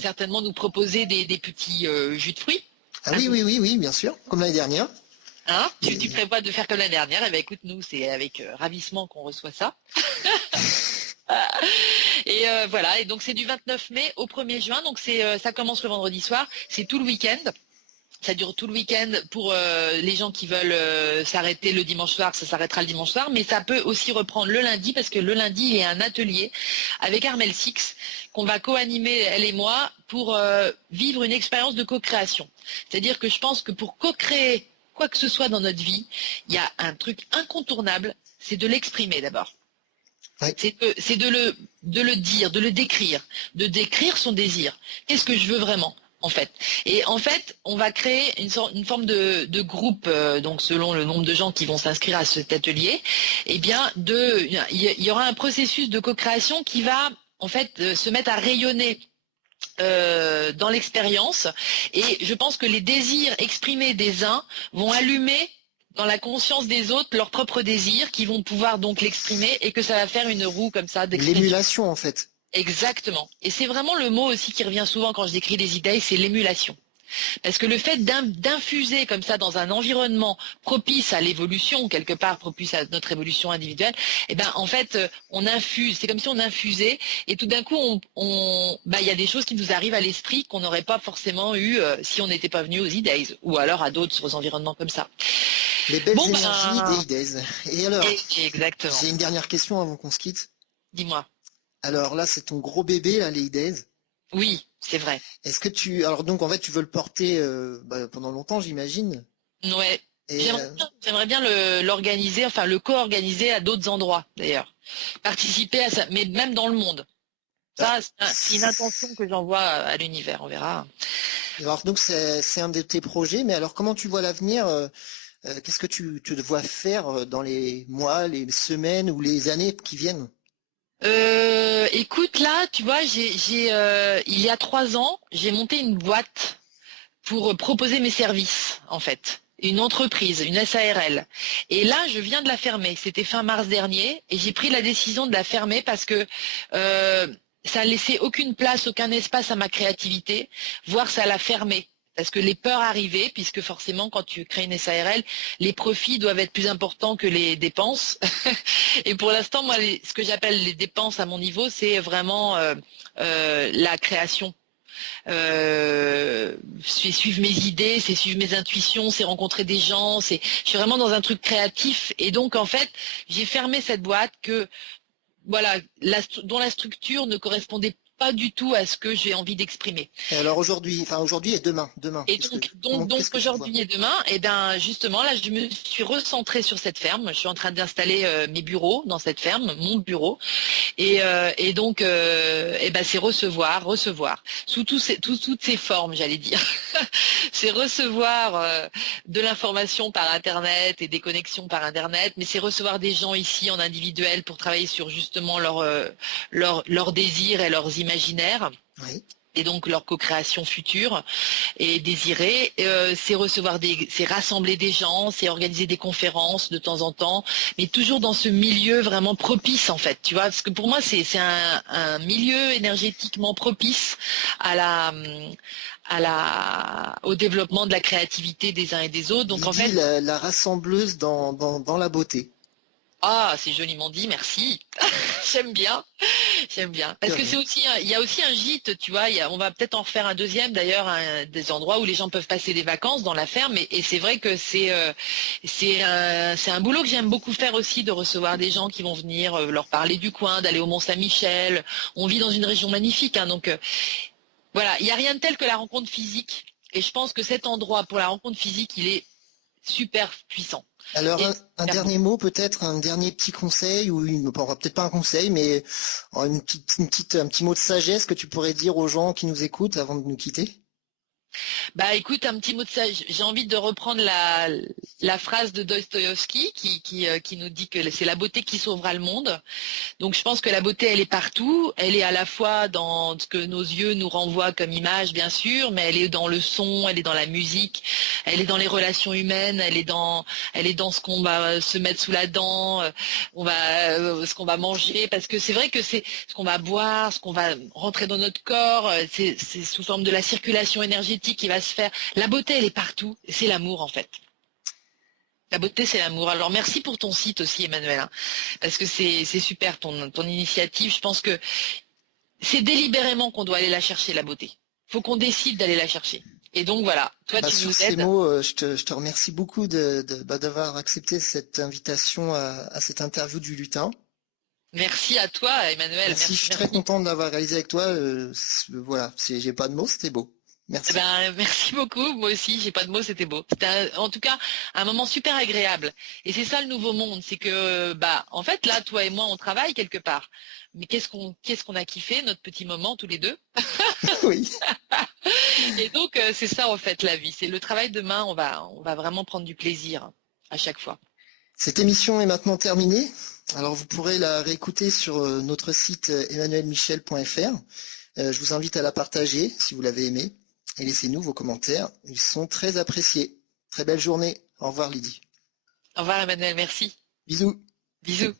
certainement nous proposer des petits jus de fruits. Ah oui, bien sûr, comme l'année dernière. Hein, tu prévois de faire comme l'année dernière. Eh bien, écoute, nous, c'est avec ravissement qu'on reçoit ça. Et voilà. Et donc c'est du 29 mai au 1er juin. Donc ça commence le vendredi soir. C'est tout le week-end. Ça dure tout le week-end pour les gens qui veulent s'arrêter le dimanche soir, ça s'arrêtera le dimanche soir, mais ça peut aussi reprendre le lundi, parce que le lundi, il y a un atelier avec Armel Six qu'on va co-animer, elle et moi, pour vivre une expérience de co-création. C'est-à-dire que je pense que pour co-créer quoi que ce soit dans notre vie, il y a un truc incontournable, c'est de l'exprimer d'abord. Ouais. C'est de le dire, de le décrire, de décrire son désir. Qu'est-ce que je veux vraiment ? En fait. Et en fait, on va créer une forme de groupe, donc selon le nombre de gens qui vont s'inscrire à cet atelier, eh bien, il y aura un processus de co-création qui va en fait se mettre à rayonner dans l'expérience. Et je pense que les désirs exprimés des uns vont allumer dans la conscience des autres leurs propres désirs, qui vont pouvoir donc l'exprimer, et que ça va faire une roue comme ça d'expression. L'émulation, en fait. Exactement. Et c'est vraiment le mot aussi qui revient souvent quand je décris les idées, c'est l'émulation. Parce que le fait d'infuser comme ça dans un environnement propice à l'évolution, quelque part propice à notre évolution individuelle, eh ben en fait on infuse, c'est comme si on infusait, et tout d'un coup il y a des choses qui nous arrivent à l'esprit qu'on n'aurait pas forcément eu si on n'était pas venu aux E-Days, ou alors à d'autres environnements comme ça. Les belles énergies des E-Days. Et alors, exactement. J'ai une dernière question avant qu'on se quitte. Dis-moi. Alors là, c'est ton gros bébé, là, les E-Days. Oui, c'est vrai. Est-ce que alors donc en fait, tu veux le porter pendant longtemps, j'imagine. Ouais. J'aimerais bien l'organiser, enfin le co-organiser à d'autres endroits d'ailleurs. Participer à ça, mais même dans le monde. Ça, c'est une intention que j'envoie à l'univers, on verra. Alors donc c'est un de tes projets, mais alors comment tu vois l'avenir qu'est-ce que tu te vois faire dans les mois, les semaines ou les années qui viennent? Écoute, là, tu vois, il y a 3 ans, j'ai monté une boîte pour proposer mes services, en fait. Une entreprise, une SARL. Et là, je viens de la fermer. C'était fin mars dernier, et j'ai pris la décision de la fermer parce que ça a laissé aucune place, aucun espace à ma créativité, voire ça l'a fermé. Parce que les peurs arrivaient, puisque forcément, quand tu crées une SARL, les profits doivent être plus importants que les dépenses. Et pour l'instant, moi, ce que j'appelle les dépenses à mon niveau, c'est vraiment la création. c'est suivre mes idées, c'est suivre mes intuitions, c'est rencontrer des gens, je suis vraiment dans un truc créatif. Et donc, en fait, j'ai fermé cette boîte voilà, dont la structure ne correspondait pas du tout à ce que j'ai envie d'exprimer. Et alors aujourd'hui et demain, Et qu'est-ce donc qu'est-ce que tu vois? aujourd'hui et demain, et ben justement là, je me suis recentrée sur cette ferme. Je suis en train d'installer mes bureaux dans cette ferme, mon bureau, et donc et ben c'est recevoir sous toutes ces formes, j'allais dire. C'est recevoir de l'information par Internet et des connexions par Internet, mais c'est recevoir des gens ici en individuel pour travailler sur justement leurs désirs et leurs imaginaires. Oui. Et donc leur co-création future et désirée, c'est rassembler des gens, c'est organiser des conférences de temps en temps, mais toujours dans ce milieu vraiment propice en fait, tu vois, parce que pour moi c'est un milieu énergétiquement propice au développement de la créativité des uns et des autres. Donc en Lydie, fait, la rassembleuse dans la beauté. ah, c'est joliment dit, merci. J'aime bien, j'aime bien. Parce que il y a aussi un gîte, tu vois. On va peut-être en refaire un deuxième, d'ailleurs, des endroits où les gens peuvent passer des vacances dans la ferme. Et c'est vrai que c'est un boulot que j'aime beaucoup faire aussi, de recevoir des gens qui vont venir leur parler du coin, d'aller au Mont-Saint-Michel. On vit dans une région magnifique, hein, donc voilà, il n'y a rien de tel que la rencontre physique. Et je pense que cet endroit pour la rencontre physique, il est super puissant. Alors un dernier mot, peut-être un dernier petit conseil, peut-être pas un conseil, mais un petit mot de sagesse que tu pourrais dire aux gens qui nous écoutent avant de nous quitter. Bah écoute, un petit mot de ça. J'ai envie de reprendre la phrase de Dostoïevski qui nous dit que c'est la beauté qui sauvera le monde. Donc je pense que la beauté, elle est partout. Elle est à la fois dans ce que nos yeux nous renvoient comme image, bien sûr, mais elle est dans le son, elle est dans la musique, elle est dans les relations humaines, elle est dans ce qu'on va se mettre sous la dent, ce qu'on va manger, parce que c'est vrai que c'est ce qu'on va boire, ce qu'on va rentrer dans notre corps, c'est sous forme de la circulation énergétique qui va se faire. La beauté, elle est partout. C'est l'amour, en fait. La beauté, c'est l'amour. Alors merci pour ton site aussi, Emmanuel, hein, parce que c'est super ton initiative. Je pense que c'est délibérément qu'on doit aller la chercher, la beauté. Il faut qu'on décide d'aller la chercher. Et donc voilà, toi tu Sur nous ces aides. mots, je te remercie beaucoup d'avoir accepté cette invitation à cette interview du lutin. Merci à toi, Emmanuel. Merci, je suis très Merci. content de l'avoir réalisé avec toi. Voilà, j'ai pas de mots, c'était beau. Eh Merci. ben, merci beaucoup. Moi aussi, j'ai pas de mots, c'était beau. C'était en tout cas un moment super agréable. Et c'est ça le nouveau monde, c'est que bah en fait là, toi et moi, on travaille quelque part. Mais qu'est-ce qu'on a kiffé notre petit moment tous les deux. Oui. Et donc c'est ça en fait la vie. C'est le travail de main. On va vraiment prendre du plaisir à chaque fois. Cette émission est maintenant terminée. Alors vous pourrez la réécouter sur notre site emmanuelmichel.fr. Je vous invite à la partager si vous l'avez aimé et laissez-nous vos commentaires. Ils sont très appréciés. Très belle journée. Au revoir Lydie. Au revoir Emmanuel, merci. Bisous. Bisous.